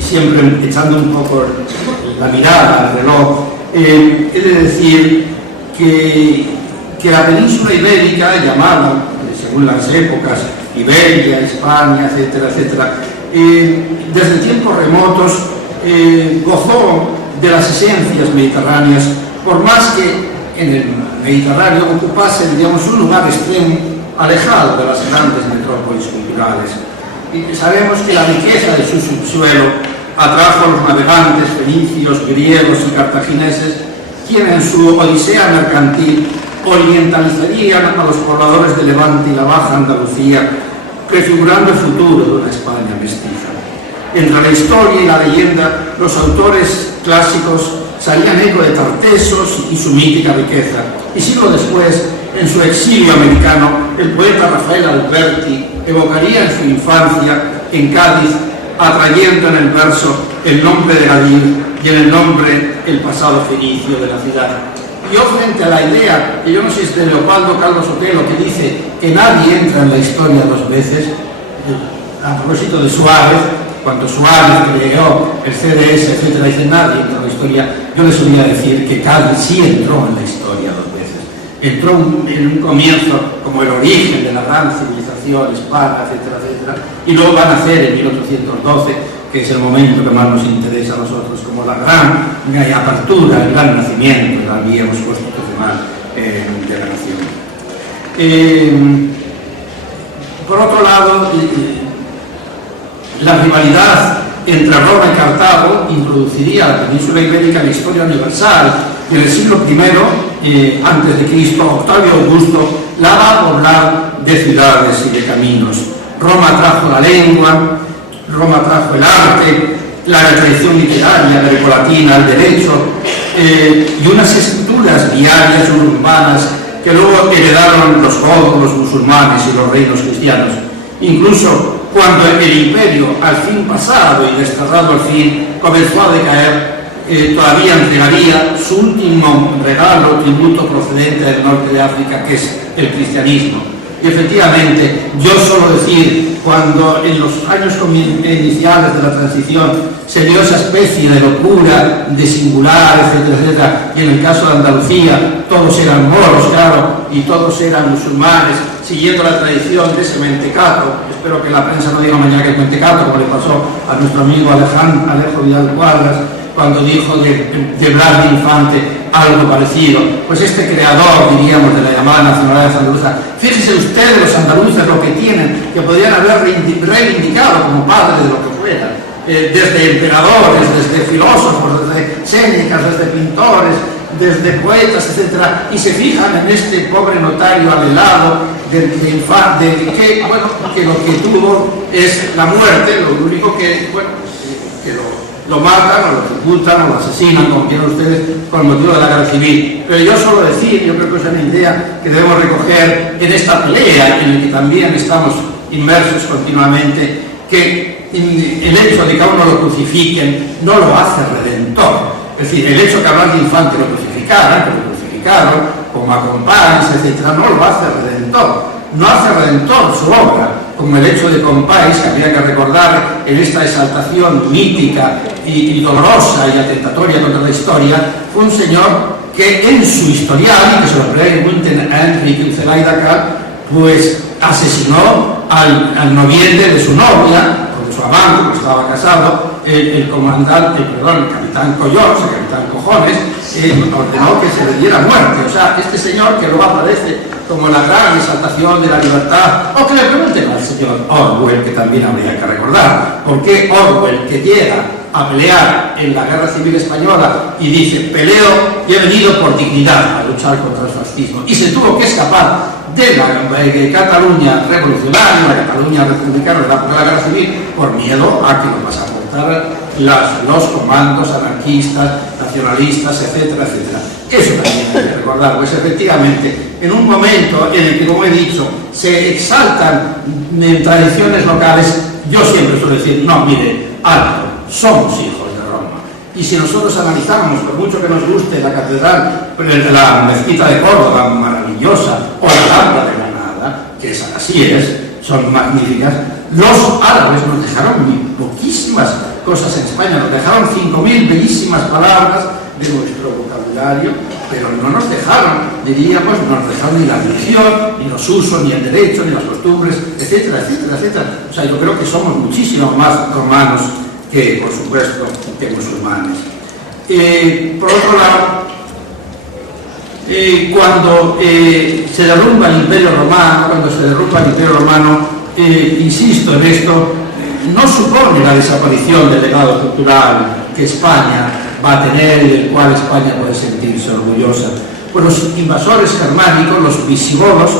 siempre echando un poco la mirada al reloj, he de decir que la península ibérica, llamada, según las épocas, Iberia, España, etcétera, etcétera, desde tiempos remotos gozó de las esencias mediterráneas, por más que en el Mediterráneo ocupase, digamos, un lugar extremo, alejado de las grandes metrópolis culturales. Y sabemos que la riqueza de su subsuelo atrajo a los navegantes fenicios, griegos y cartagineses, quienes en su odisea mercantil orientalizarían a los pobladores de Levante y la Baja Andalucía, prefigurando el futuro de una España mestiza. Entre la historia y la leyenda, los autores clásicos salían eco de Tartessos y su mítica riqueza. Y siglo después, en su exilio americano, el poeta Rafael Alberti evocaría en su infancia en Cádiz, atrayendo en el verso el nombre de Gadir y en el nombre el pasado fenicio de la ciudad. Yo, frente a la idea, que yo no sé si es de Leopoldo Calvo Sotelo, que dice que nadie entra en la historia dos veces, a propósito de Suárez, cuando Suárez creó el CDS, etcétera, dice nadie entra en la historia, yo les solía decir que Cádiz sí entró en la historia dos veces. Entró en un comienzo como el origen de la gran civilización hispana, etcétera, etcétera, y luego van a nacer en 1812, que es el momento que más nos interesa a nosotros, como la gran apertura, el gran nacimiento, la digamos, constitucional de la nación. Por otro lado, la rivalidad entre Roma y Cartago introduciría a la península ibérica en la historia universal, Y en el siglo I, antes de Cristo, Octavio Augusto la va a poblar de ciudades y de caminos. Roma trajo la lengua, Roma trajo el arte, la tradición literaria grecolatina, el derecho, y unas estructuras viarias urbanas que luego heredaron los godos, los musulmanes y los reinos cristianos. Incluso cuando el imperio, al fin pasado y desterrado al fin, comenzó a decaer, todavía entregaría su último regalo, tributo procedente del norte de África, que es el cristianismo. Y efectivamente, yo suelo decir, cuando en los años iniciales de la transición se dio esa especie de locura, de singular, etcétera, etcétera, y en el caso de Andalucía todos eran moros, claro, y todos eran musulmanes, siguiendo la tradición de ese mentecato. Espero que la prensa no diga mañana que es mentecato, como le pasó a nuestro amigo Alejo Vidal Cuadras, cuando dijo de Blas de Infante algo parecido. Pues este creador, diríamos, de la llamada nacionalidad andaluza, fíjense ustedes los andaluces lo que tienen, que podrían haber reivindicado como padres de lo que fuera, desde emperadores, desde filósofos, desde sénicas, desde pintores, desde poetas, etc. Y se fijan en este pobre notario alelado que lo que tuvo es la muerte, lo único que, bueno, que lo matan, o lo ejecutan, o lo asesinan, como quieran ustedes, con motivo de la guerra civil. Pero yo suelo decir, yo creo que es una idea que debemos recoger en esta pelea, en la que también estamos inmersos continuamente, que el hecho de que a uno lo crucifiquen no lo hace redentor. Es decir, el hecho que a Blas de Infante lo crucificaron, como a Companys, etc., no lo hace redentor. No hace redentor su obra, como el hecho de Companys, que habría que recordar en esta exaltación mítica y dolorosa y atentatoria contra la historia, fue un señor que en su historial, y que se lo pregunten a Enrique Zelay-Dakar, pues asesinó al noviete de su novia, o de su amante, que estaba casado, el capitán Collós, el capitán Cojones, ordenó que se le diera muerte. O sea, este señor que luego aparece como la gran exaltación de la libertad, o que le pregunten al señor Orwell, que también habría que recordar, ¿por qué Orwell, que llega a pelear en la Guerra Civil Española y dice, peleo y he venido por dignidad a luchar contra el fascismo, y se tuvo que escapar de la Cataluña revolucionaria, la Cataluña republicana de la Guerra Civil, por miedo a que lo pasaportaran los comandos anarquistas, nacionalistas, etcétera, etcétera? Eso también hay que recordar, pues efectivamente, en un momento en el que, como he dicho, se exaltan tradiciones locales, yo siempre suelo decir, no, mire, alto, somos hijos de Roma. Y si nosotros analizamos, por mucho que nos guste la catedral, la mezquita de Córdoba, maravillosa, o la Alhambra de Granada, que así es, son magníficas, los árabes nos dejaron muy poquísimas cosas en España, nos dejaron 5.000 bellísimas palabras de nuestro vocabulario, pero no nos dejaron, diríamos, no nos dejaron ni la religión, ni los usos, ni el derecho, ni las costumbres, etcétera, etcétera, etcétera. O sea, yo creo que somos muchísimo más romanos que, por supuesto, que musulmanes. Por otro lado, cuando se derrumba el Imperio Romano, insisto en esto, no supone la desaparición del legado cultural que España va a tener y del cual España puede sentirse orgullosa. Pues los invasores germánicos, los visigodos,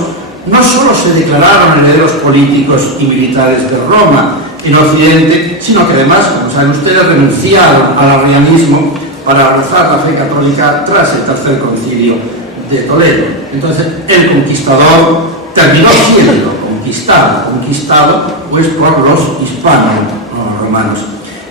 no solo se declararon herederos políticos y militares de Roma en Occidente, sino que además, como saben ustedes, renunciaron al arrianismo para abrazar la fe católica tras el tercer concilio de Toledo. Entonces, el conquistador terminó siendo conquistado pues por los hispanos romanos.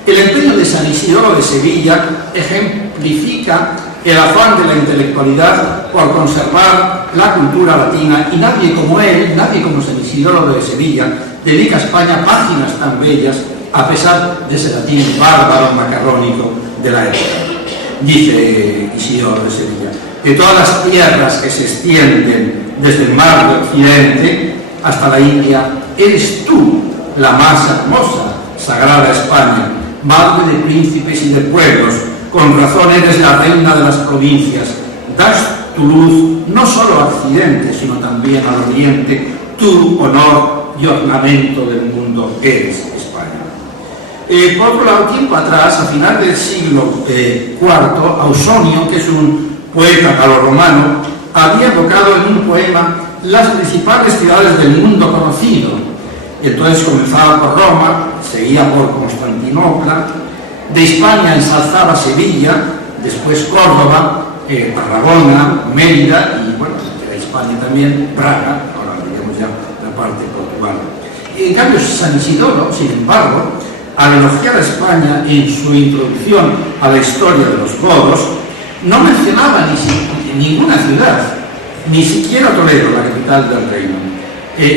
El empeño de San Isidoro de Sevilla ejemplifica el afán de la intelectualidad por conservar la cultura latina, y nadie como él, nadie como San Isidoro de Sevilla, dedica a España páginas tan bellas a pesar de ese latín bárbaro macarrónico de la época. Dice Isidoro de Sevilla, de todas las tierras que se extienden desde el mar de Occidente hasta la India, eres tú la más hermosa, sagrada España, madre de príncipes y de pueblos, con razón eres la reina de las provincias, das tu luz no solo a Occidente, sino también al Oriente, tu honor y ornamento del mundo eres España. Por otro lado, tiempo atrás, a final del siglo IV, Ausonio, que es un poeta galorromano, había evocado en un poema las principales ciudades del mundo conocido. Entonces comenzaba por Roma, seguía por Constantinopla, de España ensalzaba Sevilla, después Córdoba, Tarragona, Mérida y, bueno, de España también, Praga, ahora digamos ya la parte de Portugal. En cambio, San Isidoro, sin embargo, al elogiar a España en su introducción a la historia de los godos, no mencionaba ninguna ciudad, ni siquiera Toledo, la capital del reino.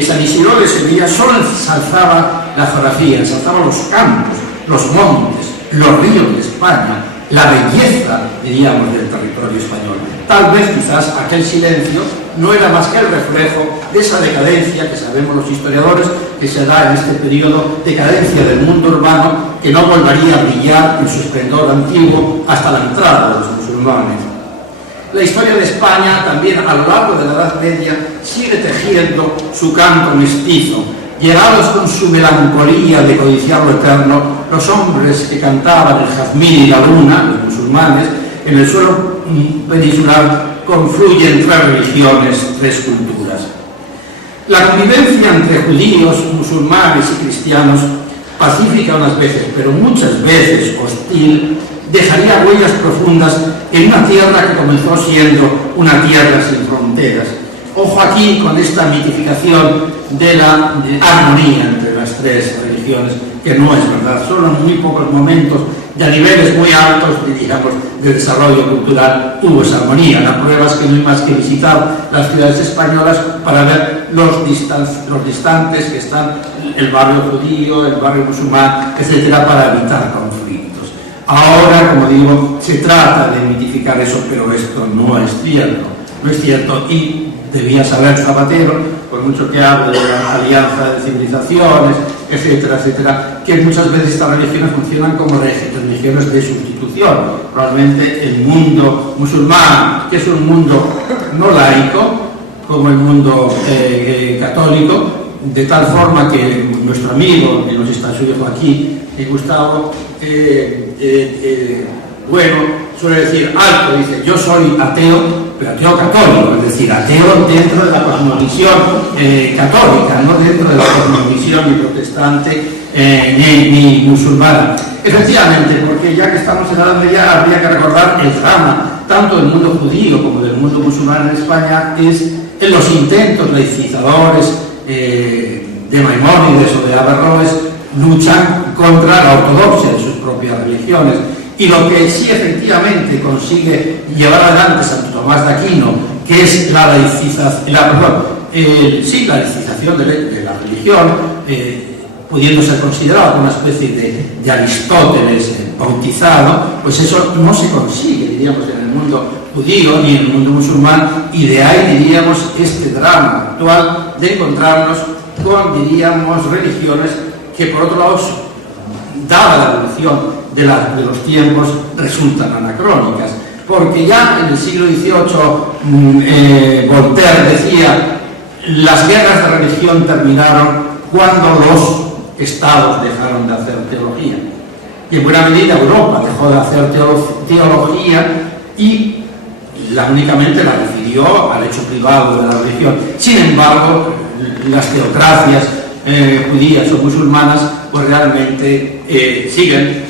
San Isidoro de Sevilla solo ensalzaba la geografía, ensalzaba los campos, los montes, los ríos de España, la belleza, diríamos, del territorio español. Tal vez, quizás, aquel silencio no era más que el reflejo de esa decadencia que sabemos los historiadores que se da en este periodo, decadencia del mundo urbano, que no volvería a brillar en su esplendor antiguo hasta la entrada de los musulmanes. La historia de España también a lo largo de la Edad Media sigue tejiendo su canto mestizo. Llegados con su melancolía de codiciar lo eterno, los hombres que cantaban el jazmín y la luna, los musulmanes, en el suelo peninsular confluyen tres religiones, tres culturas. La convivencia entre judíos, musulmanes y cristianos, pacífica unas veces, pero muchas veces hostil, dejaría huellas profundas en una tierra que comenzó siendo una tierra sin fronteras. Ojo aquí con esta mitificación de la armonía entre las tres religiones, que no es verdad. Solo en muy pocos momentos y a niveles muy altos, digamos, de desarrollo cultural hubo esa armonía. La prueba es que no hay más que visitar las ciudades españolas para ver los distantes que están, el barrio judío, el barrio musulmán, etcétera, para evitar conflictos. Ahora, como digo, se trata de mitificar eso, pero esto no es cierto. No es cierto, y debía saber Zapatero, por mucho que hable de la alianza de civilizaciones, etcétera, etcétera, que muchas veces estas religiones funcionan como religiones de sustitución. Probablemente el mundo musulmán, que es un mundo no laico, como el mundo católico, de tal forma que nuestro amigo, que nos está suyo aquí, Gustavo, bueno, suele decir alto, dice, yo soy ateo, pero ateo católico, es decir, ateo dentro de la cosmovisión católica, no dentro de la cosmovisión ni protestante ni musulmana. Efectivamente, porque ya que estamos en la Edad Media, habría que recordar el drama, tanto del mundo judío como del mundo musulmán en España, es en los intentos laicizadores de Maimónides o de Averroes, luchan contra la ortodoxia de sus propias religiones. Y lo que sí efectivamente consigue llevar adelante Santo Tomás de Aquino, que es la laicización, la laicización de la religión, pudiendo ser considerado como una especie de Aristóteles bautizado, pues eso no se consigue, diríamos, en el mundo judío ni en el mundo musulmán, y de ahí, diríamos, este drama actual de encontrarnos con, diríamos, religiones que, por otro lado, dada la evolución de los tiempos, resultan anacrónicas, porque ya en el siglo XVIII Voltaire decía: las guerras de religión terminaron cuando los estados dejaron de hacer teología, y en buena medida Europa dejó de hacer teología y únicamente la refirió al hecho privado de la religión. Sin embargo, las teocracias judías o musulmanas pues realmente siguen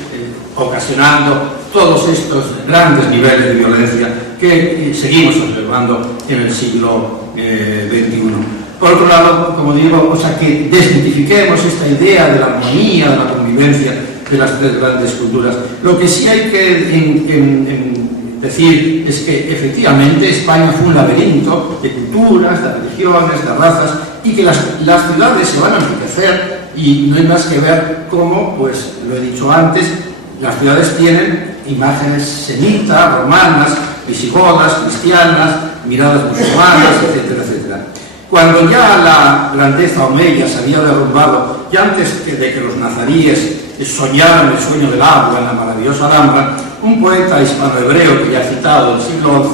ocasionando todos estos grandes niveles de violencia que seguimos observando en el siglo XXI. Por otro lado, como digo, o sea, que desmitifiquemos esta idea de la armonía, de la convivencia de las tres grandes culturas. Lo que sí hay que decir es que efectivamente España fue un laberinto de culturas, de religiones, de razas, y que las ciudades se van a enriquecer, y no hay más que ver cómo, pues lo he dicho antes, las ciudades tienen imágenes semitas, romanas, visigodas, cristianas, miradas musulmanas, etcétera, etcétera. Cuando ya la grandeza omeya se había derrumbado, y antes de que los nazaríes soñaran el sueño del agua en la maravillosa Alhambra, un poeta hispanohebreo que ya he citado del siglo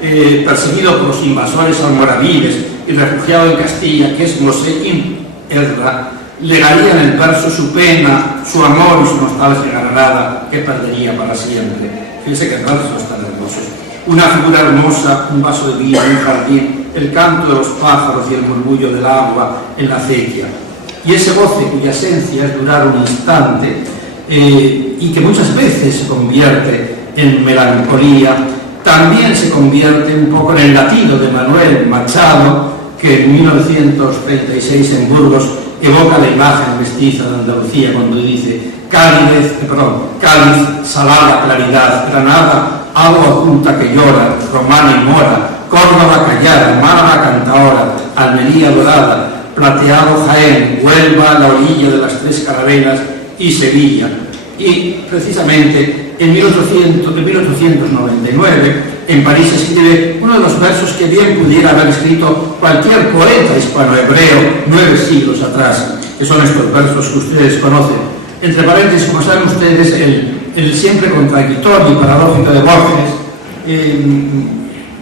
XI, perseguido por los invasores almoravides y refugiado en Castilla, que es Mosé Ibn Ezra, legaría en el verso su pena, su amor y su nostalgia ganada, que perdería para siempre. Fíjense que versos tan hermosos. una figura hermosa, un vaso de vino, un jardín, el canto de los pájaros y el murmullo del agua en la acequia. Y ese goce cuya esencia es durar un instante y que muchas veces se convierte en melancolía, también se convierte un poco en el latido de Manuel Machado, que en 1936 en Burgos evoca la imagen mestiza de Andalucía cuando dice cáliz, salada claridad, Granada, agua oculta que llora, Romana y mora, Córdoba callada, Málaga cantaora, Almería dorada, plateado Jaén, Huelva, la orilla de las tres carabelas y Sevilla. Y precisamente en 1899 en París escribe uno de los versos que bien pudiera haber escrito cualquier poeta hispano-hebreo 9 siglos atrás, que son estos versos que ustedes conocen. Entre paréntesis, como saben ustedes, el siempre contradictorio y paradójico de Borges,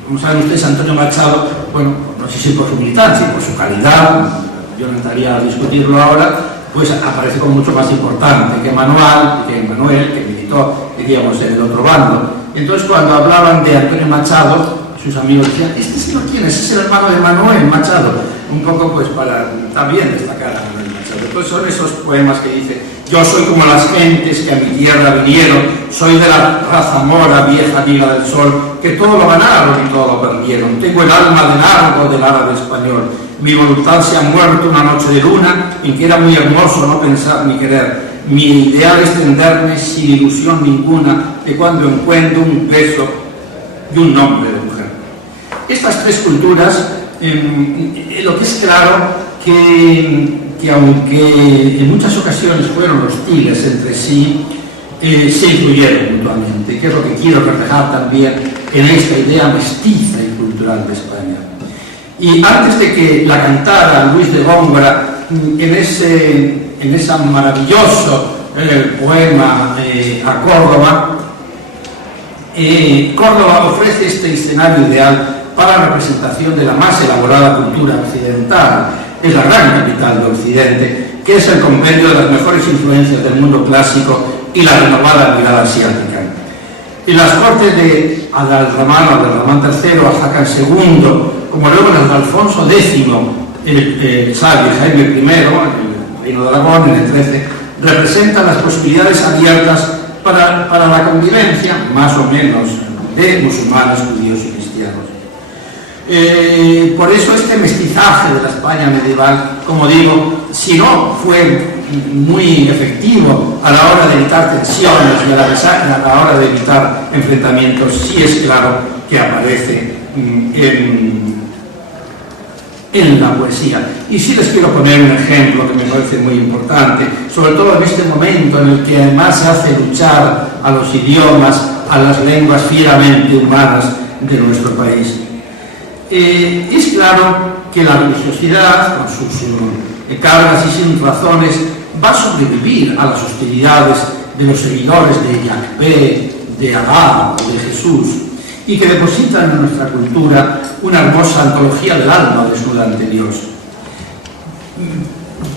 como saben ustedes, Antonio Machado, bueno, no sé si por su militancia, por su calidad, yo no entraría a discutirlo ahora, pues aparece como mucho más importante que Manuel, que militó, diríamos, en el otro bando. Entonces, cuando hablaban de Antonio Machado, sus amigos decían, ¿este sí lo tienes? Es el hermano de Manuel Machado. Un poco, pues, para también destacar a Manuel Machado. Entonces, son esos poemas que dice, yo soy como las gentes que a mi tierra vinieron, soy de la raza mora, vieja amiga del sol, que todo lo ganaron y todo lo perdieron. Tengo el alma de largo del árabe español. Mi voluntad se ha muerto una noche de luna en que era muy hermoso no pensar ni querer. Mi ideal es tenderme sin ilusión ninguna de cuando encuentro un beso y un nombre de mujer. Estas tres culturas, lo que es claro que aunque en muchas ocasiones fueron hostiles entre sí, se influyeron mutuamente, que es lo que quiero reflejar también en esta idea mestiza y cultural de España. Y antes de que la cantara Luis de Góngora en ese maravilloso poema a Córdoba, Córdoba ofrece este escenario ideal para la representación de la más elaborada cultura occidental. Es la gran capital de Occidente, que es el compendio de las mejores influencias del mundo clásico y la renovada mirada asiática. En las cortes de Abdalrahman III, Hakan II, como luego en las de Alfonso X, el sabio Jaime I, el reino de Aragón, en el XIII, representan las posibilidades abiertas para la convivencia, más o menos, de musulmanes, judíos y cristianos. Por eso este mestizaje de la España medieval, como digo, si no fue muy efectivo a la hora de evitar tensiones y a la hora de evitar enfrentamientos, sí es claro que aparece en la poesía. Y sí les quiero poner un ejemplo que me parece muy importante, sobre todo en este momento en el que además se hace luchar a los idiomas, a las lenguas fieramente humanas de nuestro país. Es claro que la religiosidad, con sus cargas y sin razones, va a sobrevivir a las hostilidades de los seguidores de Yahvé, de Alá o de Jesús, y que depositan en nuestra cultura una hermosa antología del alma desnuda ante Dios.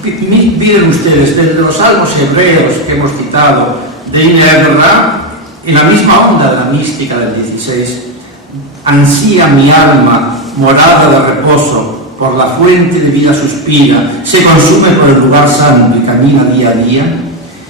Miren ustedes, desde los salmos hebreos que hemos citado, de Inerra, en la misma onda de la mística del 16, ansía mi alma, morada de reposo, por la fuente de vida suspira, se consume por el lugar santo y camina día a día.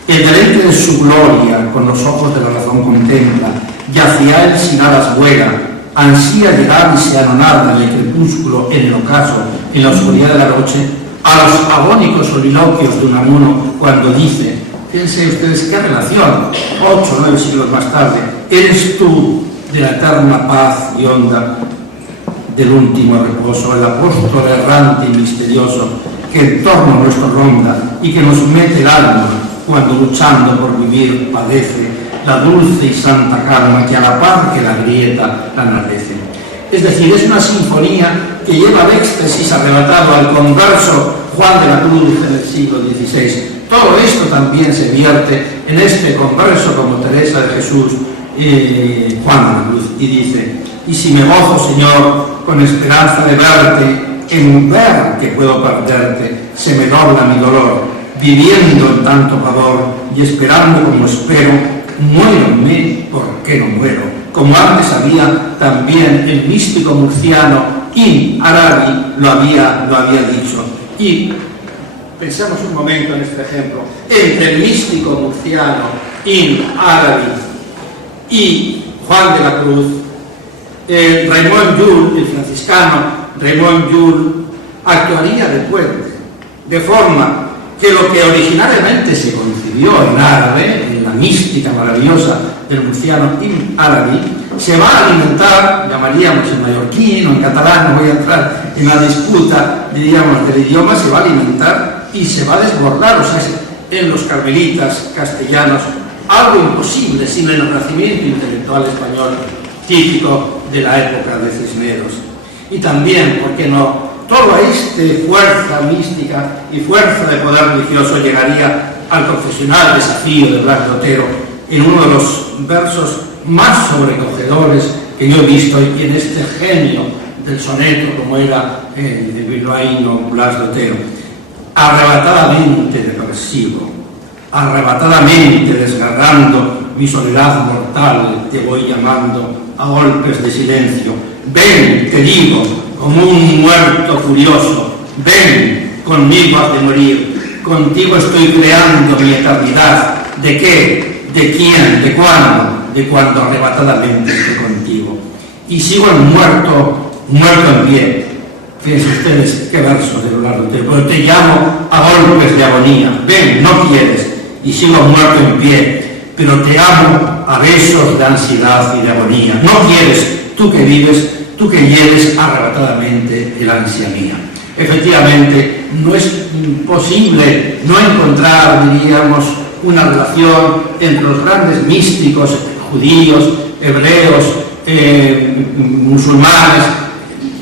El deleite de su gloria con los ojos de la razón contempla, y hacia él sin alas vuela, ansía llegar y se anonada en el crepúsculo, en el ocaso, en la oscuridad de la noche, a los agónicos soliloquios de Unamuno cuando dice, fíjense ustedes qué relación, 8 o 9 siglos más tarde, eres tú de la eterna paz y onda del último reposo, el apóstol errante y misterioso que en torno a nuestro ronda y que nos mete el alma cuando luchando por vivir padece la dulce y santa calma que a la par que la grieta la enardece. Es decir, es una sinfonía que lleva al éxtasis arrebatado al converso Juan de la Cruz en el siglo XVI. Todo esto también se vierte en este converso como Teresa de Jesús, Juan de la Cruz, y dice, y si me gozo, Señor, con esperanza de verte, en ver que puedo perderte, se me dobla mi dolor, viviendo en tanto pavor y esperando como espero, muéronme porque no muero. como antes había también el místico murciano Ibn Arabi lo había dicho. Y pensemos un momento en este ejemplo, entre el místico murciano Ibn Arabi y Juan de la Cruz, Raymond Lull, el franciscano Raymond Lull, actuaría de puente, de forma que lo que originariamente se concibió en árabe, en la mística maravillosa del murciano Ibn Arabi, se va a alimentar, llamaríamos en mallorquín o en catalán, no voy a entrar en la disputa, diríamos, del idioma, se va a alimentar y se va a desbordar, o sea, en los carmelitas castellanos, algo imposible sin el renacimiento intelectual español típico de la época de Cisneros. Y también, ¿por qué no?, toda esta fuerza mística y fuerza de poder religioso llegaría al confesional desafío de Blas de Otero en uno de los versos más sobrecogedores que yo he visto y en este genio del soneto como era el bilbaíno Blas de Otero. Arrebatadamente depresivo, arrebatadamente desgarrando mi soledad mortal, te voy llamando a golpes de silencio. Ven, te digo, como un muerto furioso, ven, conmigo has de morir, contigo estoy creando mi eternidad. ¿De qué? ¿De quién? ¿De cuándo? De cuando arrebatadamente esté contigo. Y sigo muerto en pie. Fíjense ustedes qué verso de Blas de Otero. Pero te llamo a golpes de agonía. Ven, no quieres, y sigo muerto en pie, pero te amo a besos de ansiedad y de agonía. No quieres, tú que vives, tú que hieres arrebatadamente el ansia mía. Efectivamente, no es posible no encontrar, diríamos, una relación entre los grandes místicos judíos, hebreos, musulmanes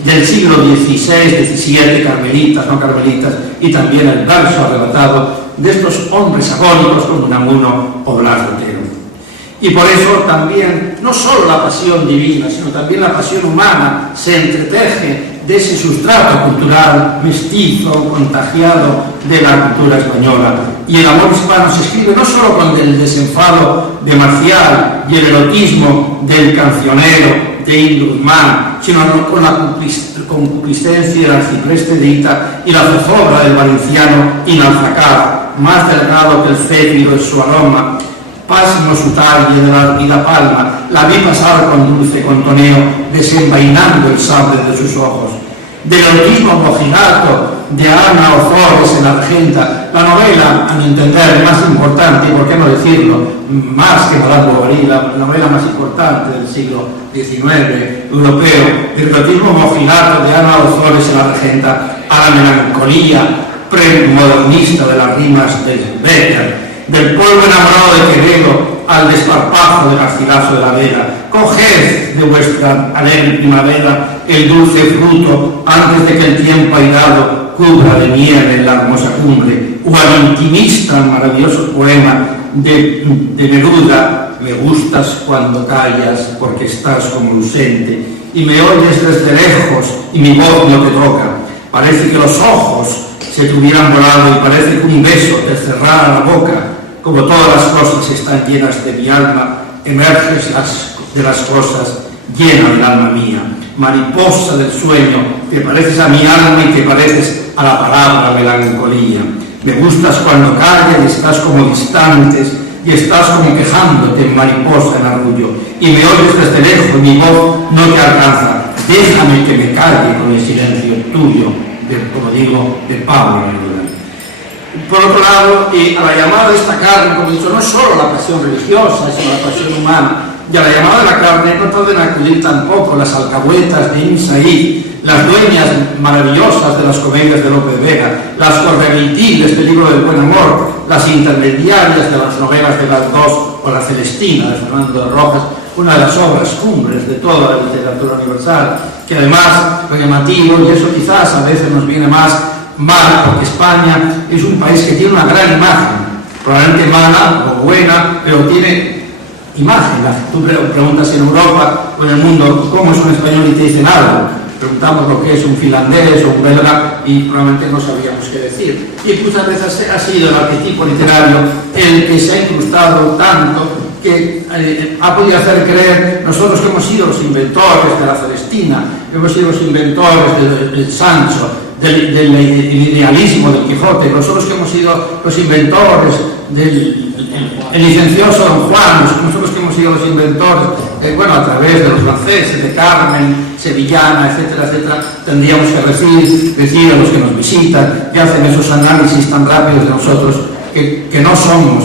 del siglo XVI, XVII, carmelitas, no carmelitas, y también el verso arrebatado de estos hombres agónicos como Unamuno o Blas de Otero. Y por eso también, no solo la pasión divina, sino también la pasión humana se entreteje de ese sustrato cultural mestizo, contagiado de la cultura española. Y el amor hispano se escribe no solo con el desenfado de Marcial y el erotismo del cancionero de Íñigo Guzmán, sino con la concupiscencia del arcipreste de Ita y la zozobra del valenciano Inalzacab, más delgado que el céfiro en su aroma, pasmo su talle y la palma, la vi pasar con dulce contoneo, desenvainando el sable de sus ojos. Del erotismo mojinato de Ana Ozores en Argenta, la novela, a mi entender, más importante, y por qué no decirlo, más que Madame Bovary, la novela más importante del siglo XIX europeo, el erotismo mojinato de Ana Ozores en Argenta, a la melancolía premodernista de las rimas de Becker, del pueblo enamorado de Quevedo al desparpajo del Garcilaso de la Vega. Coged de vuestra alegre primavera el dulce fruto antes de que el tiempo airado cubra de nieve en la hermosa cumbre, o al intimista maravilloso poema de Neruda, me gustas cuando callas porque estás como ausente y me oyes desde lejos y mi voz no te toca. Parece que los ojos se te hubieran volado y parece que un beso te cerrara la boca. Como todas las cosas están llenas de mi alma, emerges de las cosas llena del alma mía. Mariposa del sueño, que pareces a mi alma y que pareces a la palabra melancolía. Me gustas cuando callas y estás como distantes y estás como quejándote en mariposa en arrullo. Y me oyes desde lejos y mi voz no te alcanza. Déjame que me calle con el silencio tuyo, como digo, de Pablo Neruda. Por otro lado, a la llamada de esta carne, como he dicho, no es solo la pasión religiosa, sino la pasión humana. Y a la llamada de la carne no pueden acudir tampoco las alcahuetas de Ibn Said, las dueñas maravillosas de las comedias de Lope de Vega, las correveitiles del libro del buen amor, las intermediarias de las novelas de las dos o la Celestina de Fernando de Rojas, una de las obras cumbres de toda la literatura universal, que además, lo llamativo, y eso quizás a veces nos viene más mal, porque España es un país que tiene una gran imagen, probablemente mala o buena, pero tiene imagen. Tú preguntas en Europa o en el mundo cómo es un español y te dicen algo. Preguntamos lo que es un finlandés o un belga y probablemente no sabíamos qué decir. Y muchas veces ha sido el arquetipo literario el que se ha incrustado tanto que que ha podido hacer creer, nosotros que hemos sido los inventores de la Celestina, hemos sido los inventores del Sancho, del idealismo del Quijote, nosotros que hemos sido los inventores del licencioso Don Juan, nosotros que hemos sido los inventores, bueno, a través de los franceses, de Carmen, Sevillana, etcétera, etcétera, tendríamos que decir a los que nos visitan, que hacen esos análisis tan rápidos de nosotros, que no somos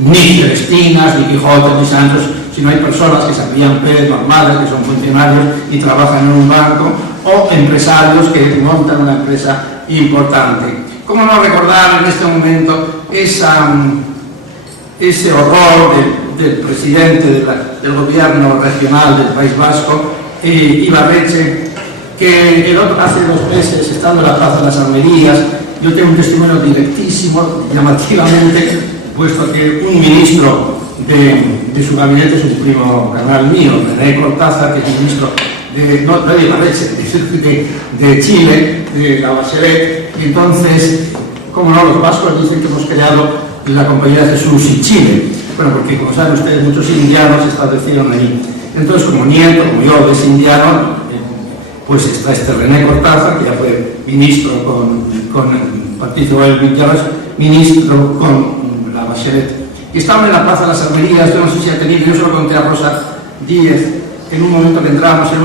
ni Celestinas, ni Quijotes, ni Santos, sino hay personas que se apellidan Pérez, normales, que son funcionarios y trabajan en un banco, o empresarios que montan una empresa importante. ¿Cómo no recordar en este momento ese horror del presidente del gobierno regional del País Vasco, Ibarretxe, que hace 2 meses, estando en la Plaza de las Armerías, yo tengo un testimonio directísimo, llamativamente, puesto que un ministro de su gabinete es un primo carnal mío, René Cortázar, que es ministro no de Ibarretxe, de Chile, de la Bachelet. Entonces, como no, los vascos dicen que hemos creado la Compañía de Jesús y Chile. Bueno, porque como saben ustedes, muchos indianos se establecieron ahí. Entonces, como nieto, como yo, de ese indiano, pues está este René Cortázar, que ya fue ministro con Patricio Villarroel, ministro con la Bachelet. Y estamos en la Plaza de las Armerías, yo no sé si ha tenido, yo se lo conté a Rosa Díez, en un momento que entramos en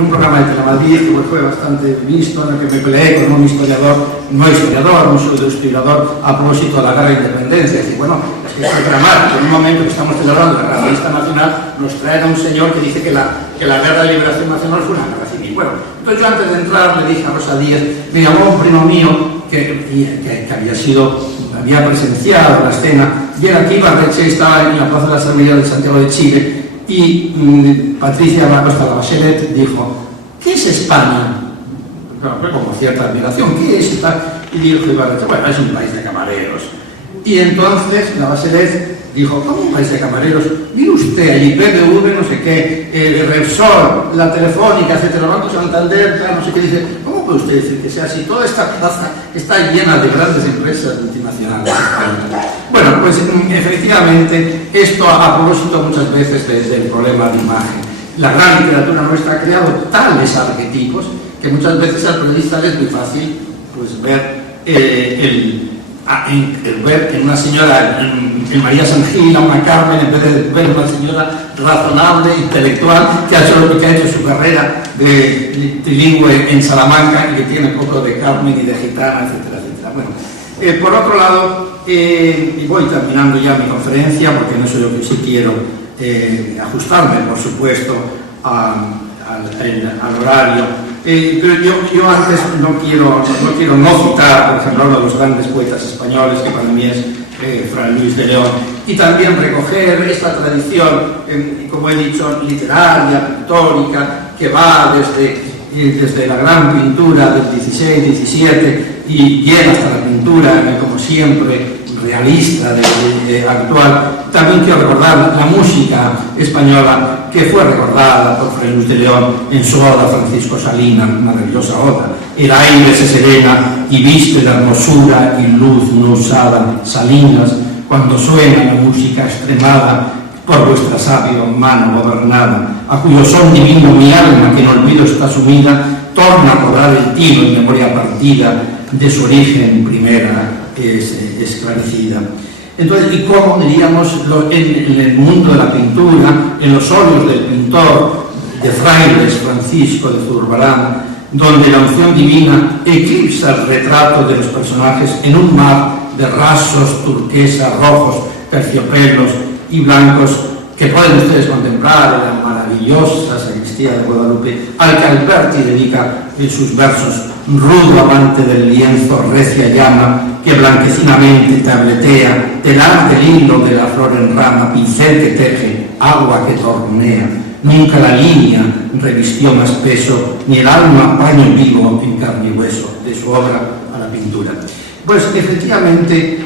un programa de Telemadrid, que fue bastante visto, en el que me peleé con un historiador, un pseudohistorador, a propósito de la guerra de independencia. Y bueno, es que es dramático, en un momento que estamos celebrando la guerra lista nacional, nos traen a un señor que dice que la guerra de liberación nacional fue una guerra civil. Bueno, entonces yo antes de entrar le dije a Rosa Díez, me llamó un primo mío que había presenciado la escena, y era que Ibarretxe estaba en la Plaza de las Armerías de Santiago de Chile, y Patricia Acosta la Bachelet dijo: ¿qué es España? Claro, con cierta admiración, ¿qué es España? Y dijo Ibarretxe: bueno, es un país de camareros. Y entonces la Bachelet dijo: ¿cómo un país de camareros? Mire usted, allí PNV, no sé qué, Repsol, la Telefónica, etcétera, Banco Santander, no sé qué, dice: ¿cómo puede usted decir que sea así? Toda esta plaza está llena de grandes empresas multinacionales. Bueno, pues efectivamente, esto a propósito muchas veces del problema de imagen. La gran literatura nuestra ha creado tales arquetipos que muchas veces al periodista le es muy fácil pues, ver en una señora, en María Sangila, una Carmen, en vez de ver una señora razonable, intelectual, que ha hecho su carrera de trilingüe en Salamanca y que tiene poco de Carmen y de gitana, etcétera, etcétera. Bueno, por otro lado, y voy terminando ya mi conferencia, porque en eso yo sí quiero ajustarme, por supuesto, al horario. Pero yo antes no quiero no citar, por ejemplo, uno de los grandes poetas españoles, que para mí es Fray Luis de León, y también recoger esta tradición, como he dicho, literaria, pictórica, que va desde la gran pintura del 16, 17 y llega hasta la pintura, como siempre, realista, actual. También quiero recordar la música española, que fue recordada por Fray Luis de León en su oda Francisco Salinas, maravillosa oda. El aire se serena y viste la hermosura y luz no usada, Salinas, cuando suena la música extremada por vuestra sabia mano gobernada, a cuyo son divino mi alma, que en olvido está sumida, torna a cobrar el tino en memoria partida de su origen primera esclarecida. Entonces, ¿y cómo diríamos en el mundo de la pintura, en los óleos del pintor de Frailes Francisco de Zurbarán, donde la unción divina eclipsa el retrato de los personajes en un mar de rasos, turquesas, rojos, terciopelos y blancos, que pueden ustedes contemplar en la maravillosa sacristía de Guadalupe, al que Alberti dedica en sus versos: rudo amante del lienzo, recia llama, que blanquecinamente tabletea, telar del hilo de la flor en rama, pincel que teje, agua que tornea. Nunca la línea revistió más peso, ni el alma paño vivo en carne y hueso, de su obra a la pintura. Pues efectivamente,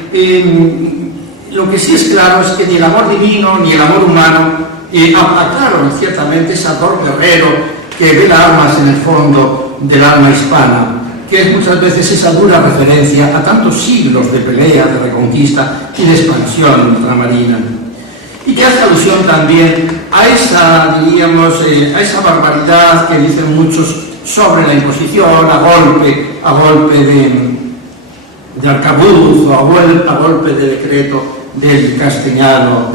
lo que sí es claro es que ni el amor divino ni el amor humano aplacaron ciertamente ese ardor guerrero que vela armas en el fondo del alma hispana, que es muchas veces esa dura referencia a tantos siglos de pelea, de reconquista y de expansión ultramarina, y que hace alusión también a esa, diríamos, a esa barbaridad que dicen muchos sobre la imposición a golpe de arcabuz o a golpe de decreto del castellano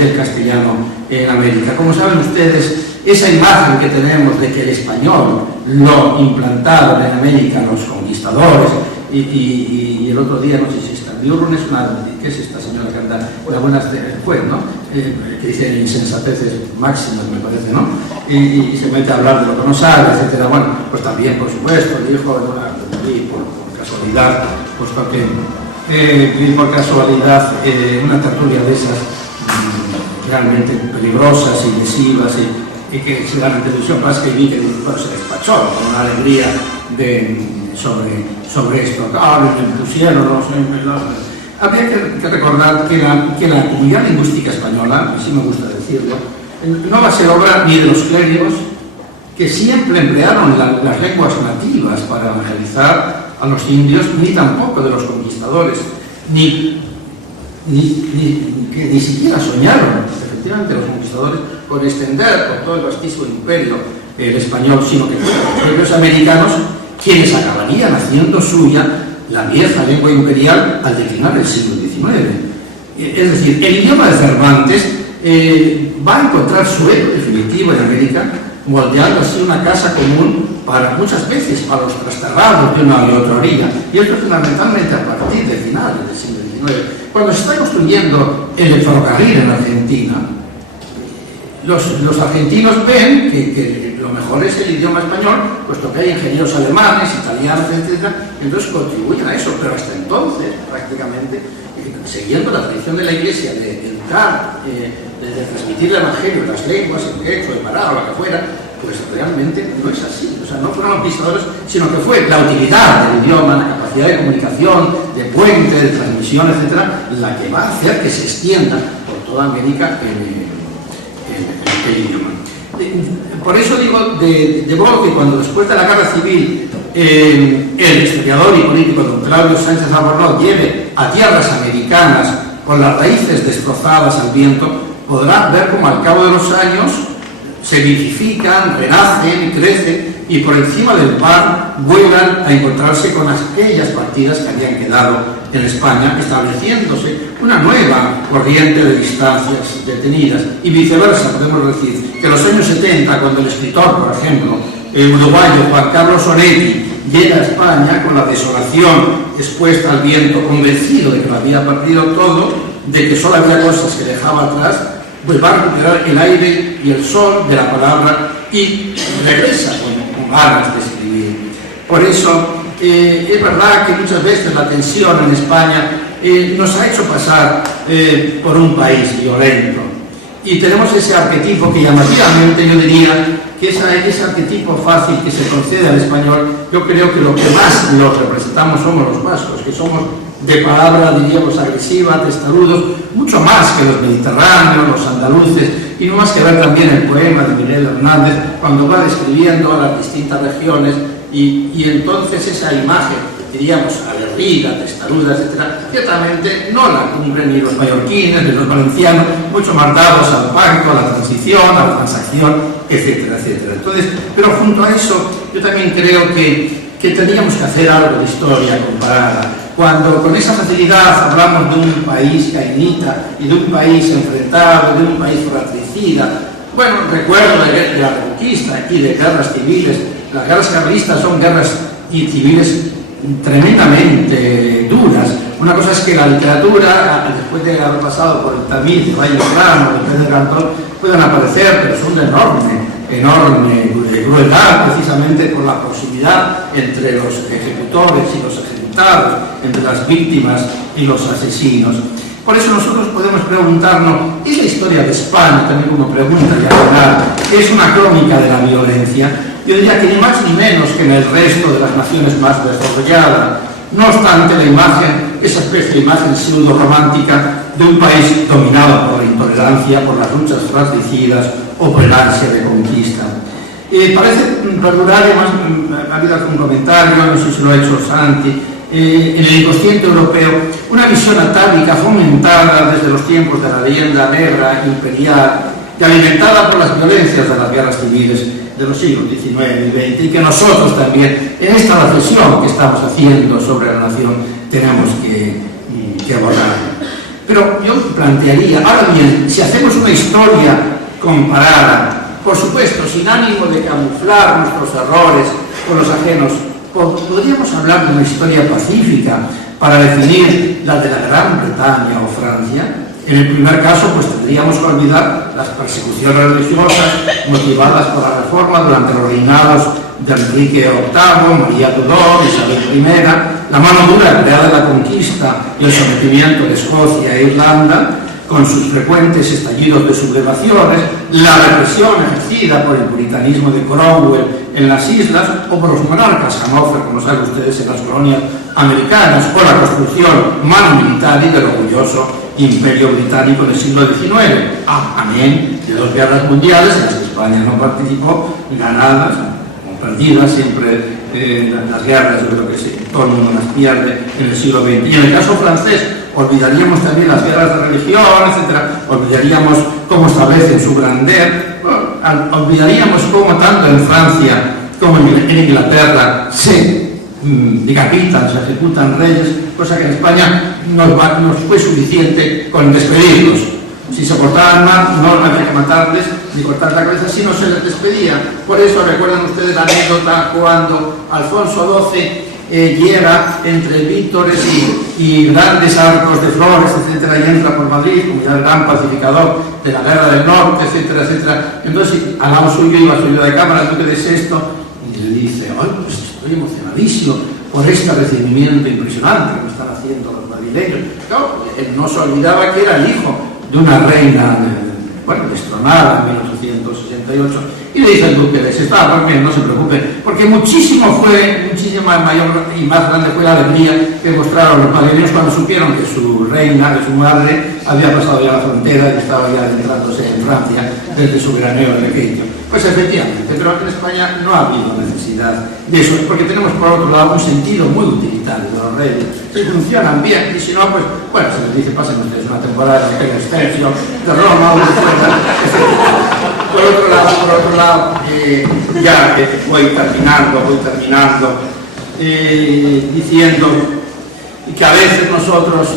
en América. Como saben ustedes, esa imagen que tenemos de que el español lo implantaron en América los conquistadores, y el otro día, no sé si está, Diurron es una, ¿qué es esta señora que anda? Una buena juez, ¿no? Que dice insensateces máximas, me parece, ¿no? Y se mete a hablar de lo que no sabe, etcétera. Bueno, pues también, por supuesto, dijo por casualidad, puesto que por casualidad una tertulia de esas realmente peligrosas y lesivas y que se dan en televisión, más que vi que se despachó con una alegría sobre esto. Me pusieron, no sé, habría que recordar que la comunidad lingüística española, y sí me gusta decirlo, no va a ser obra ni de los clérigos, que siempre emplearon las lenguas nativas para evangelizar a los indios, ni tampoco de los conquistadores, que ni siquiera soñaron, efectivamente, los conquistadores, con extender por todo el vastísimo imperio el español, sino que fueron los propios americanos quienes acabarían haciendo suya la vieja lengua imperial al declinar el siglo XIX. Es decir, el idioma de Cervantes va a encontrar su eco definitivo en América, moldeando así una casa común para muchas veces para los trasterrados de una y otra orilla, y esto fundamentalmente a partir de finales del siglo XIX. Cuando se está construyendo el ferrocarril en Argentina, los argentinos ven que lo mejor es el idioma español, puesto que hay ingenieros alemanes, italianos, etc., entonces contribuyen a eso, pero hasta entonces, prácticamente, siguiendo la tradición de la Iglesia de educar, de transmitir el Evangelio en las lenguas, en quechua, en pará, o lo que fuera, pues realmente no es así. O sea, no fueron los conquistadores, sino que fue la utilidad del idioma, la capacidad de comunicación, de puente, de transmisión, etcétera, la que va a hacer que se extienda por toda América el idioma. Por eso digo, de modo que cuando después de la Guerra Civil el historiador y político don Claudio Sánchez Albornoz llegue a tierras americanas con las raíces destrozadas al viento, podrá ver cómo al cabo de los años se vivifican, renacen, crecen y por encima del par vuelvan a encontrarse con aquellas partidas que habían quedado en España, estableciéndose una nueva corriente de distancias detenidas, y viceversa. Podemos decir que en los años 70, cuando el escritor, por ejemplo, el uruguayo Juan Carlos Onetti llega a España con la desolación expuesta al viento, convencido de que lo había perdido todo, de que solo había cosas que dejaba atrás, pues va a recuperar el aire y el sol de la palabra y regresa con ganas de escribir. Por eso es verdad que muchas veces la tensión en España nos ha hecho pasar por un país violento, y tenemos ese arquetipo que llamativamente yo diría que ese arquetipo fácil que se concede al español, yo creo que lo que más lo representamos somos los vascos, que somos de palabra, diríamos, agresiva, testarudos, mucho más que los mediterráneos, los andaluces, y no más que ver también el poema de Miguel Hernández cuando va describiendo a las distintas regiones, y entonces esa imagen, diríamos, aguerrida, testaruda, etcétera, ciertamente no la cumplen ni los mallorquines ni los valencianos, mucho más dados al pacto, a la transición, a la transacción, etcétera, etcétera. Entonces, pero junto a eso, yo también creo que teníamos que hacer algo de historia comparada. Cuando con esa facilidad hablamos de un país cainita y de un país enfrentado, de un país fratricida, bueno, recuerdo de la reconquista y de guerras civiles. Las guerras carlistas son guerras civiles tremendamente duras. Una cosa es que la literatura, después de haber pasado por el tamiz de Valle Grano, de Pedro Cantón, puedan aparecer, pero son de enorme crueldad, precisamente por la proximidad entre los ejecutores y los ejecutados, entre las víctimas y los asesinos. Por eso nosotros podemos preguntarnos, ¿es la historia de España, también como pregunta y al final, es una crónica de la violencia? Yo diría que ni más ni menos que en el resto de las naciones más desarrolladas. No obstante, la imagen, esa especie de imagen pseudo-romántica de un país dominado por la intolerancia, por las luchas fratricidas o por el ansia de conquista. Parece perdurar, además, ha habido algún comentario, no sé si lo ha hecho Santi, en el inconsciente europeo, una visión atávica fomentada desde los tiempos de la leyenda negra imperial y alimentada por las violencias de las guerras civiles de los siglos XIX y XX, y que nosotros también, en esta reflexión que estamos haciendo sobre la nación, tenemos que abordar. Pero yo plantearía, ahora bien, si hacemos una historia comparada, por supuesto, sin ánimo de camuflar nuestros errores con los ajenos, podríamos hablar de una historia pacífica para definir la de la Gran Bretaña o Francia. En el primer caso, pues tendríamos que olvidar las persecuciones religiosas motivadas por la Reforma durante los reinados de Enrique VIII, María Tudor, Isabel I, la mano dura creada de la conquista y el sometimiento de Escocia e Irlanda, con sus frecuentes estallidos de sublevaciones, la represión ejercida por el puritanismo de Cromwell en las islas o por los monarcas Hannover, como saben ustedes, en las colonias americanas, o la construcción manu militari del orgulloso Imperio Británico en el siglo XIX, amén de dos guerras mundiales en las que España no participó, ganadas o perdidas siempre. Las guerras, yo creo que todo el mundo las pierde en el siglo XX. Y en el caso francés, olvidaríamos también las guerras de religión, etcétera. Olvidaríamos cómo establecen su grandeur, olvidaríamos cómo tanto en Francia como en Inglaterra se decapitan, se ejecutan reyes, cosa que en España nos fue suficiente con despedirlos. Si se portaban mal, no había que matarles ni cortar la cabeza, si no se les despedía. Por eso recuerdan ustedes la anécdota cuando Alfonso XII llega entre vítores y grandes arcos de flores, etcétera, y entra por Madrid como ya el gran pacificador de la guerra del norte, etcétera, etcétera. Entonces, al lado suyo iba su ayuda de cámara, el duque de Sexto, y le dice: "Ay, pues estoy emocionadísimo por este recibimiento impresionante que me están haciendo los madrileños". Claro, él no se olvidaba que era el hijo de una reina, destronada en 1868, y le dice al duque de Sexto: porque no se preocupe, porque muchísima mayor y más grande fue la alegría que mostraron los madrileños cuando supieron que su reina, que su madre, había pasado ya la frontera y estaba ya adentrándose en Francia desde su veraneo en Egipto. Pues efectivamente, pero en España no ha habido necesidad de eso, porque tenemos por otro lado un sentido muy utilitario de los reyes. Si funcionan bien, y si no, pues, bueno, se les dice: pasen ustedes una temporada de Excelsior, de Roma o de fuera, etc. Por otro lado, ya voy terminando, diciendo que a veces nosotros,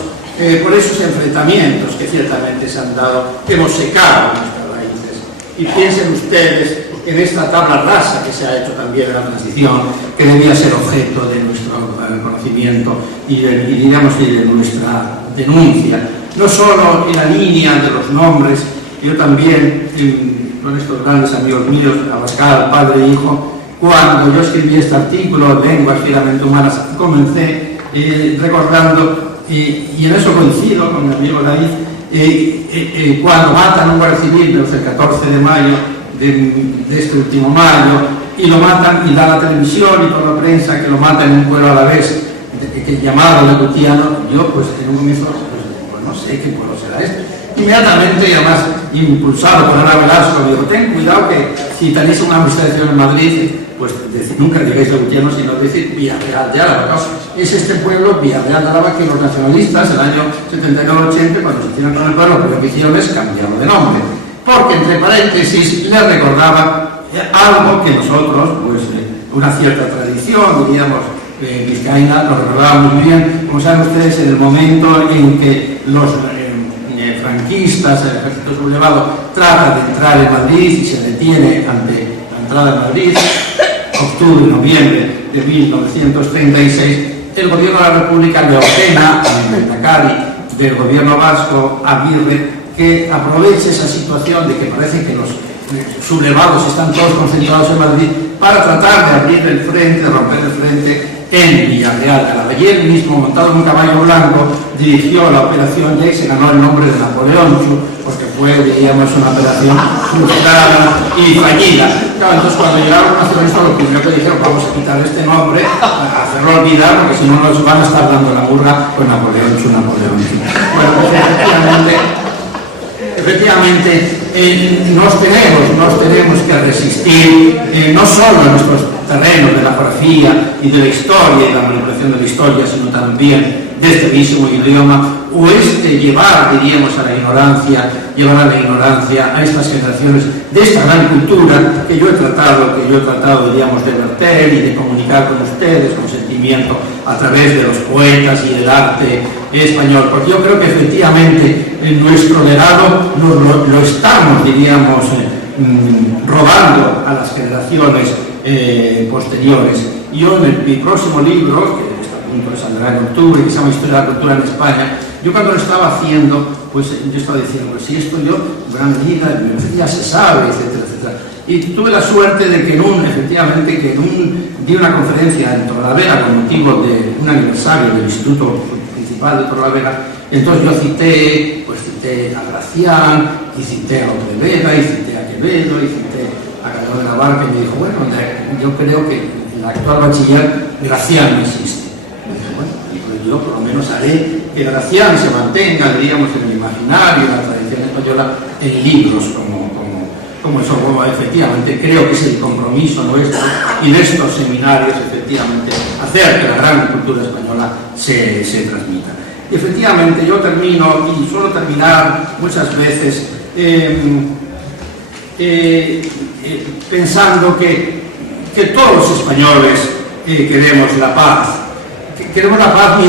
por esos enfrentamientos que ciertamente se han dado, hemos secado nuestras raíces. Y piensen ustedes en esta tabla rasa que se ha hecho también en la transición, que debía ser objeto de nuestro conocimiento y de nuestra denuncia. No solo en la línea de los nombres, yo también, con estos grandes amigos míos, Abascal, padre e hijo, cuando yo escribí este artículo, Lenguas fieramente humanas, comencé recordando, y en eso coincido con mi amigo David, cuando matan a un guardia civil el 14 de mayo de este último mayo, y lo matan, y da la televisión y toda la prensa que lo mata en un pueblo a la vez, llamado Legutiano. Yo, pues en un comienzo, pues no sé qué pueblo será este. Inmediatamente, y además impulsado por Ana Velasco, digo: ten cuidado que si tenéis una administración en Madrid, pues nunca digáis Legutiano, sino decir Villarreal de Álava. ¿No? Es este pueblo, Villarreal de Álava, que los nacionalistas, el año 79-80, cuando se hicieron con el pueblo, lo que hicieron es cambiarlo de nombre, porque entre paréntesis les recordaba algo que nosotros, pues una cierta tradición, diríamos, vizcaína, nos recordaba muy bien. Como saben ustedes, en el momento en que los franquistas, el ejército sublevado, trata de entrar en Madrid y se detiene ante la entrada de Madrid, octubre, noviembre de 1936, el gobierno de la República le ordena al Lehendakari del gobierno vasco, Aguirre, que aproveche esa situación de que parece que los sublevados están todos concentrados en Madrid, para tratar de abrir el frente, de romper el frente en Villarreal de Álava. Y él mismo, montado en un caballo blanco, dirigió la operación y se ganó el nombre de Napoleón, porque fue, diríamos, una operación frustrada y fallida. Claro, entonces cuando llegaron los nacionalistas, lo primero que dijeron: vamos a quitar este nombre, a hacerlo olvidar, porque si no nos van a estar dando la burra con Napoleón. Bueno, pues, efectivamente nos tenemos que resistir no solo a nuestros terrenos de la geografía y de la historia y la manipulación de la historia, sino también de este mismo idioma, o llevar, diríamos, a la ignorancia a estas generaciones de esta gran cultura que yo he tratado, diríamos, de verter y de comunicar con ustedes con sentimiento a través de los poetas y del arte español, porque yo creo que efectivamente en nuestro legado lo estamos, diríamos, robando a las generaciones posteriores. Yo en mi próximo libro, que está a punto de saldrá en octubre, que se llama Historia de la Cultura en España, yo cuando lo estaba haciendo, pues yo estaba diciendo, pues si esto yo, gran medida, ya se sabe, etcétera, etcétera. Y tuve la suerte de que di una conferencia en Torrelavega con motivo de un aniversario del Instituto Principal de Torrelavega. Entonces yo cité a Gracián, y cité a Otreveda, y cité a Quevedo, y cité a Calderón de la Barca, y me dijo, bueno, yo creo que en la actual bachiller Gracián no existe. Y dije, bueno, pues yo por lo menos haré que Gracián se mantenga, diríamos, en el imaginario, en la tradición española, en libros como eso. Bueno, efectivamente, creo que es el compromiso nuestro y de estos seminarios, efectivamente, hacer que la gran cultura española se transmita. Y efectivamente, yo termino, y suelo terminar muchas veces, pensando que todos los españoles queremos la paz. Queremos la paz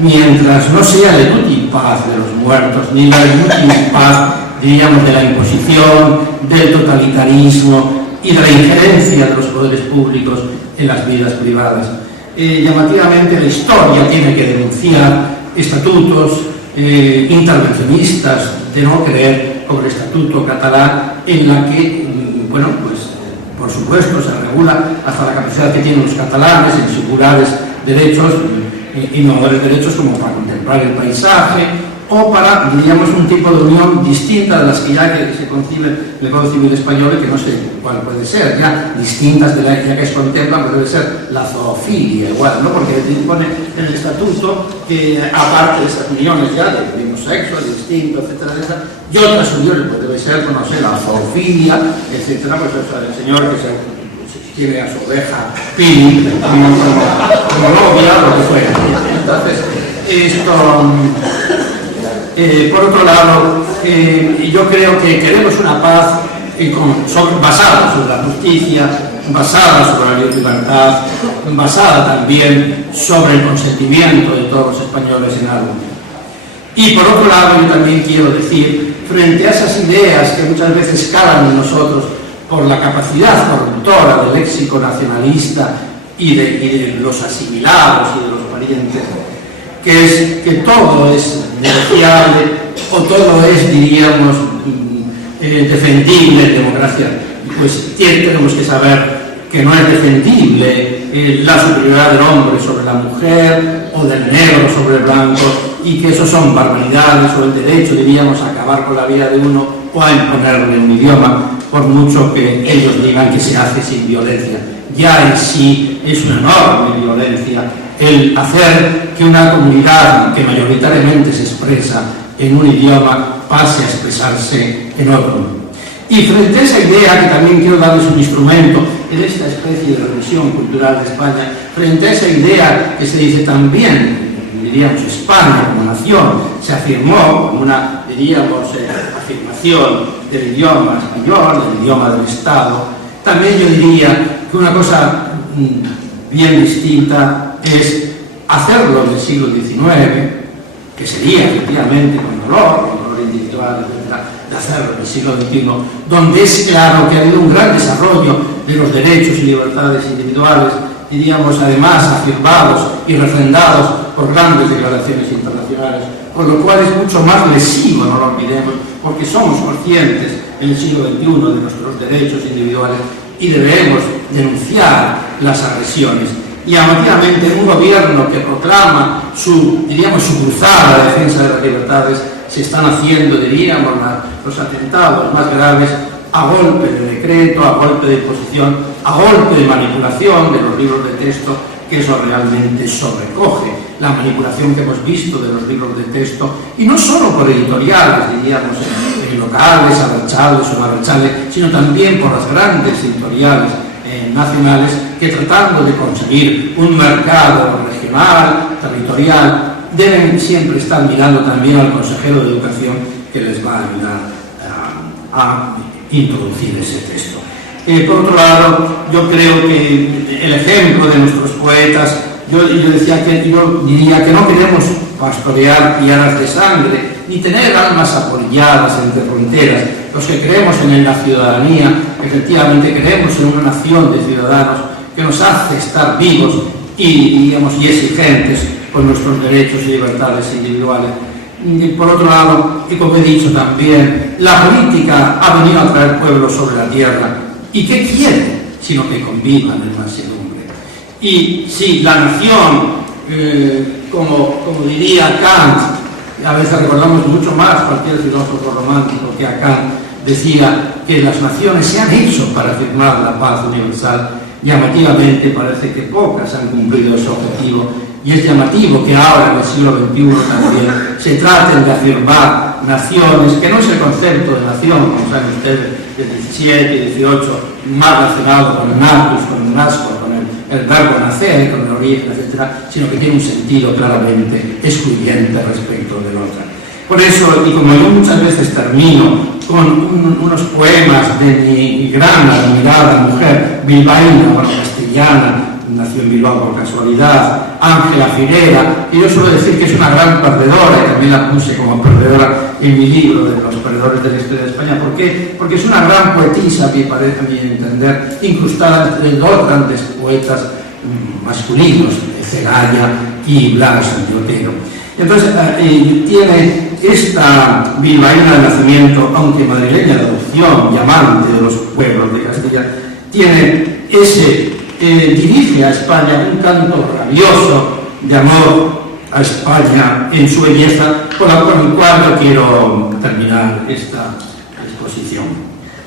mientras no sea la inútil paz de los muertos, ni la inútil paz, diríamos, de la imposición, del totalitarismo y de la injerencia de los poderes públicos en las vidas privadas. Llamativamente, la historia tiene que denunciar estatutos intervencionistas de no creer, como el Estatuto catalán, en la que, bueno, pues por supuesto se regula hasta la capacidad que tienen los catalanes en singulares derechos, innovadores derechos, como para contemplar el paisaje o para, diríamos, un tipo de unión distinta de las que ya que se concibe en el Código Civil español, y que no sé cuál puede ser, ya distintas de la ya que se contemplan, pero debe ser la zoofilia igual, ¿no? Porque dispone en el Estatuto que, aparte de esas uniones ya de mismo sexo, de distinto, etcétera, etcétera, y otras uniones, pues debe ser, pues no sé, la zoofilia, etcétera, pues el señor que tiene a su oveja Pili como novia, lo que fuera. Entonces, esto... por otro lado, yo creo que queremos una paz basada sobre la justicia, basada sobre la libertad, basada también sobre el consentimiento de todos los españoles en algo. Y por otro lado, yo también quiero decir, frente a esas ideas que muchas veces calan en nosotros por la capacidad corruptora del léxico nacionalista y de los asimilados y de los parientes, que es que todo es negociable o todo es, diríamos, defendible en democracia, pues tenemos que saber que no es defendible la superioridad del hombre sobre la mujer o del negro sobre el blanco, y que eso son barbaridades, o el derecho, diríamos, a acabar con la vida de uno o a imponerle un idioma, por mucho que ellos digan que se hace sin violencia. Ya en sí es una enorme violencia el hacer que una comunidad que mayoritariamente se expresa en un idioma pase a expresarse en otro. Y frente a esa idea, que también quiero darles un instrumento en esta especie de revisión cultural de España, frente a esa idea que se dice también, diríamos, España como nación, se afirmó como una, diríamos, afirmación del idioma español, del idioma del Estado, también yo diría que una cosa bien distinta es hacerlo del siglo XIX, que sería efectivamente con dolor individual, etc., de hacerlo del siglo XXI, donde es claro que ha habido un gran desarrollo de los derechos y libertades individuales, diríamos, además afirmados y refrendados por grandes declaraciones internacionales, con lo cual es mucho más lesivo, no lo olvidemos, porque somos conscientes en el siglo XXI de nuestros derechos individuales y debemos denunciar las agresiones. Y llamativamente un gobierno que proclama su cruzada de defensa de las libertades, se están haciendo, diríamos, los atentados más graves a golpe de decreto, a golpe de imposición, a golpe de manipulación de los libros de texto que eso realmente sobrecoge la manipulación que hemos visto de los libros de texto, y no solo por editoriales, diríamos, locales, Abertzales o Abertzales, sino también por las grandes editoriales nacionales, que tratando de conseguir un mercado regional, territorial, deben siempre estar mirando también al consejero de Educación, que les va a ayudar a introducir ese texto. Por otro lado, yo creo que el ejemplo de nuestros poetas, yo diría que no queremos pastorear piadas de sangre, ni tener almas apoyadas entre fronteras. Los que creemos en la ciudadanía, efectivamente creemos en una nación de ciudadanos que nos hace estar vivos y exigentes con nuestros derechos y libertades individuales. Y por otro lado, y como he dicho también, la política ha venido a traer pueblos sobre la tierra. ¿Y qué quiere? Sino que convivan en mansedumbre. Y si la nación, como diría Kant, a veces recordamos mucho más cualquier filósofo romántico que a Kant, decía que las naciones se han hecho para firmar la paz universal. Llamativamente parece que pocas han cumplido ese objetivo, y es llamativo que ahora, en el siglo XXI también, se traten de afirmar naciones, que no es el concepto de nación, como saben ustedes, del 17 y 18, más relacionado con el natus, con el nasco, con el verbo nacer, con el origen, etc., sino que tiene un sentido claramente excluyente respecto del otro. Por eso, y como yo muchas veces termino con unos poemas de mi gran admirada mujer bilbaína, bueno, castellana, nació en Bilbao por casualidad, Ángela Filera, y yo suelo decir que es una gran perdedora, y también la puse como perdedora en mi libro de los perdedores de la historia de España. ¿Por qué? Porque es una gran poetisa, me parece a mi entender, incrustada entre dos grandes poetas masculinos, Celaya y Blas de Otero. Entonces, tiene esta bilbaína de nacimiento, aunque madrileña de adopción y amante de los pueblos de Castilla, tiene dirige a España un canto rabioso de amor a España en su belleza, con el cual yo quiero terminar esta exposición.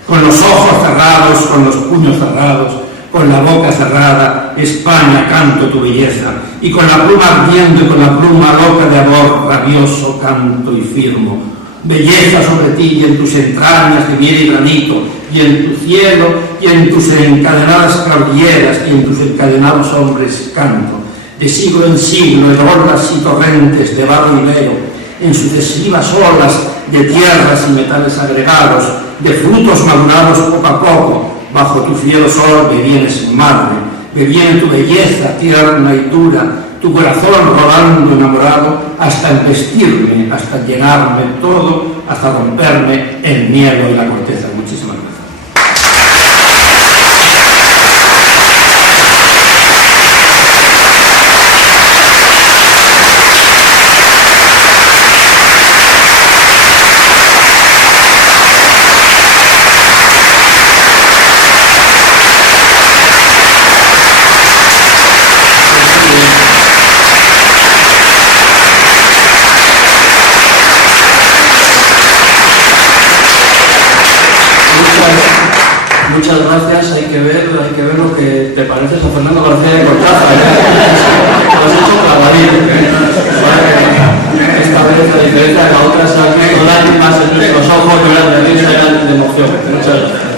Con los ojos cerrados, con los puños cerrados, con la boca cerrada, España, canto tu belleza, y con la pluma ardiendo y con la pluma loca de amor, rabioso canto y firmo. Belleza sobre ti y en tus entrañas de miel y granito, y en tu cielo y en tus encadenadas cordilleras y en tus encadenados hombres canto. De siglo en siglo, en olas y torrentes de barro y velo, en sucesivas olas de tierras y metales agregados, de frutos madurados poco a poco, bajo tu fiero sol me vienes madre, me viene tu belleza tierna y dura, tu corazón rodando enamorado, hasta embestirme, hasta llenarme todo, hasta romperme el miedo y la corteza. Muchísimas gracias. Muchas gracias, hay que ver lo que te pareces a Fernando García de Cortázar. Lo has hecho clavadito. Esta vez, a diferencia de la otra, se han visto lágrimas en nuestros ojos, llorando de risa y de emoción. Muchas gracias.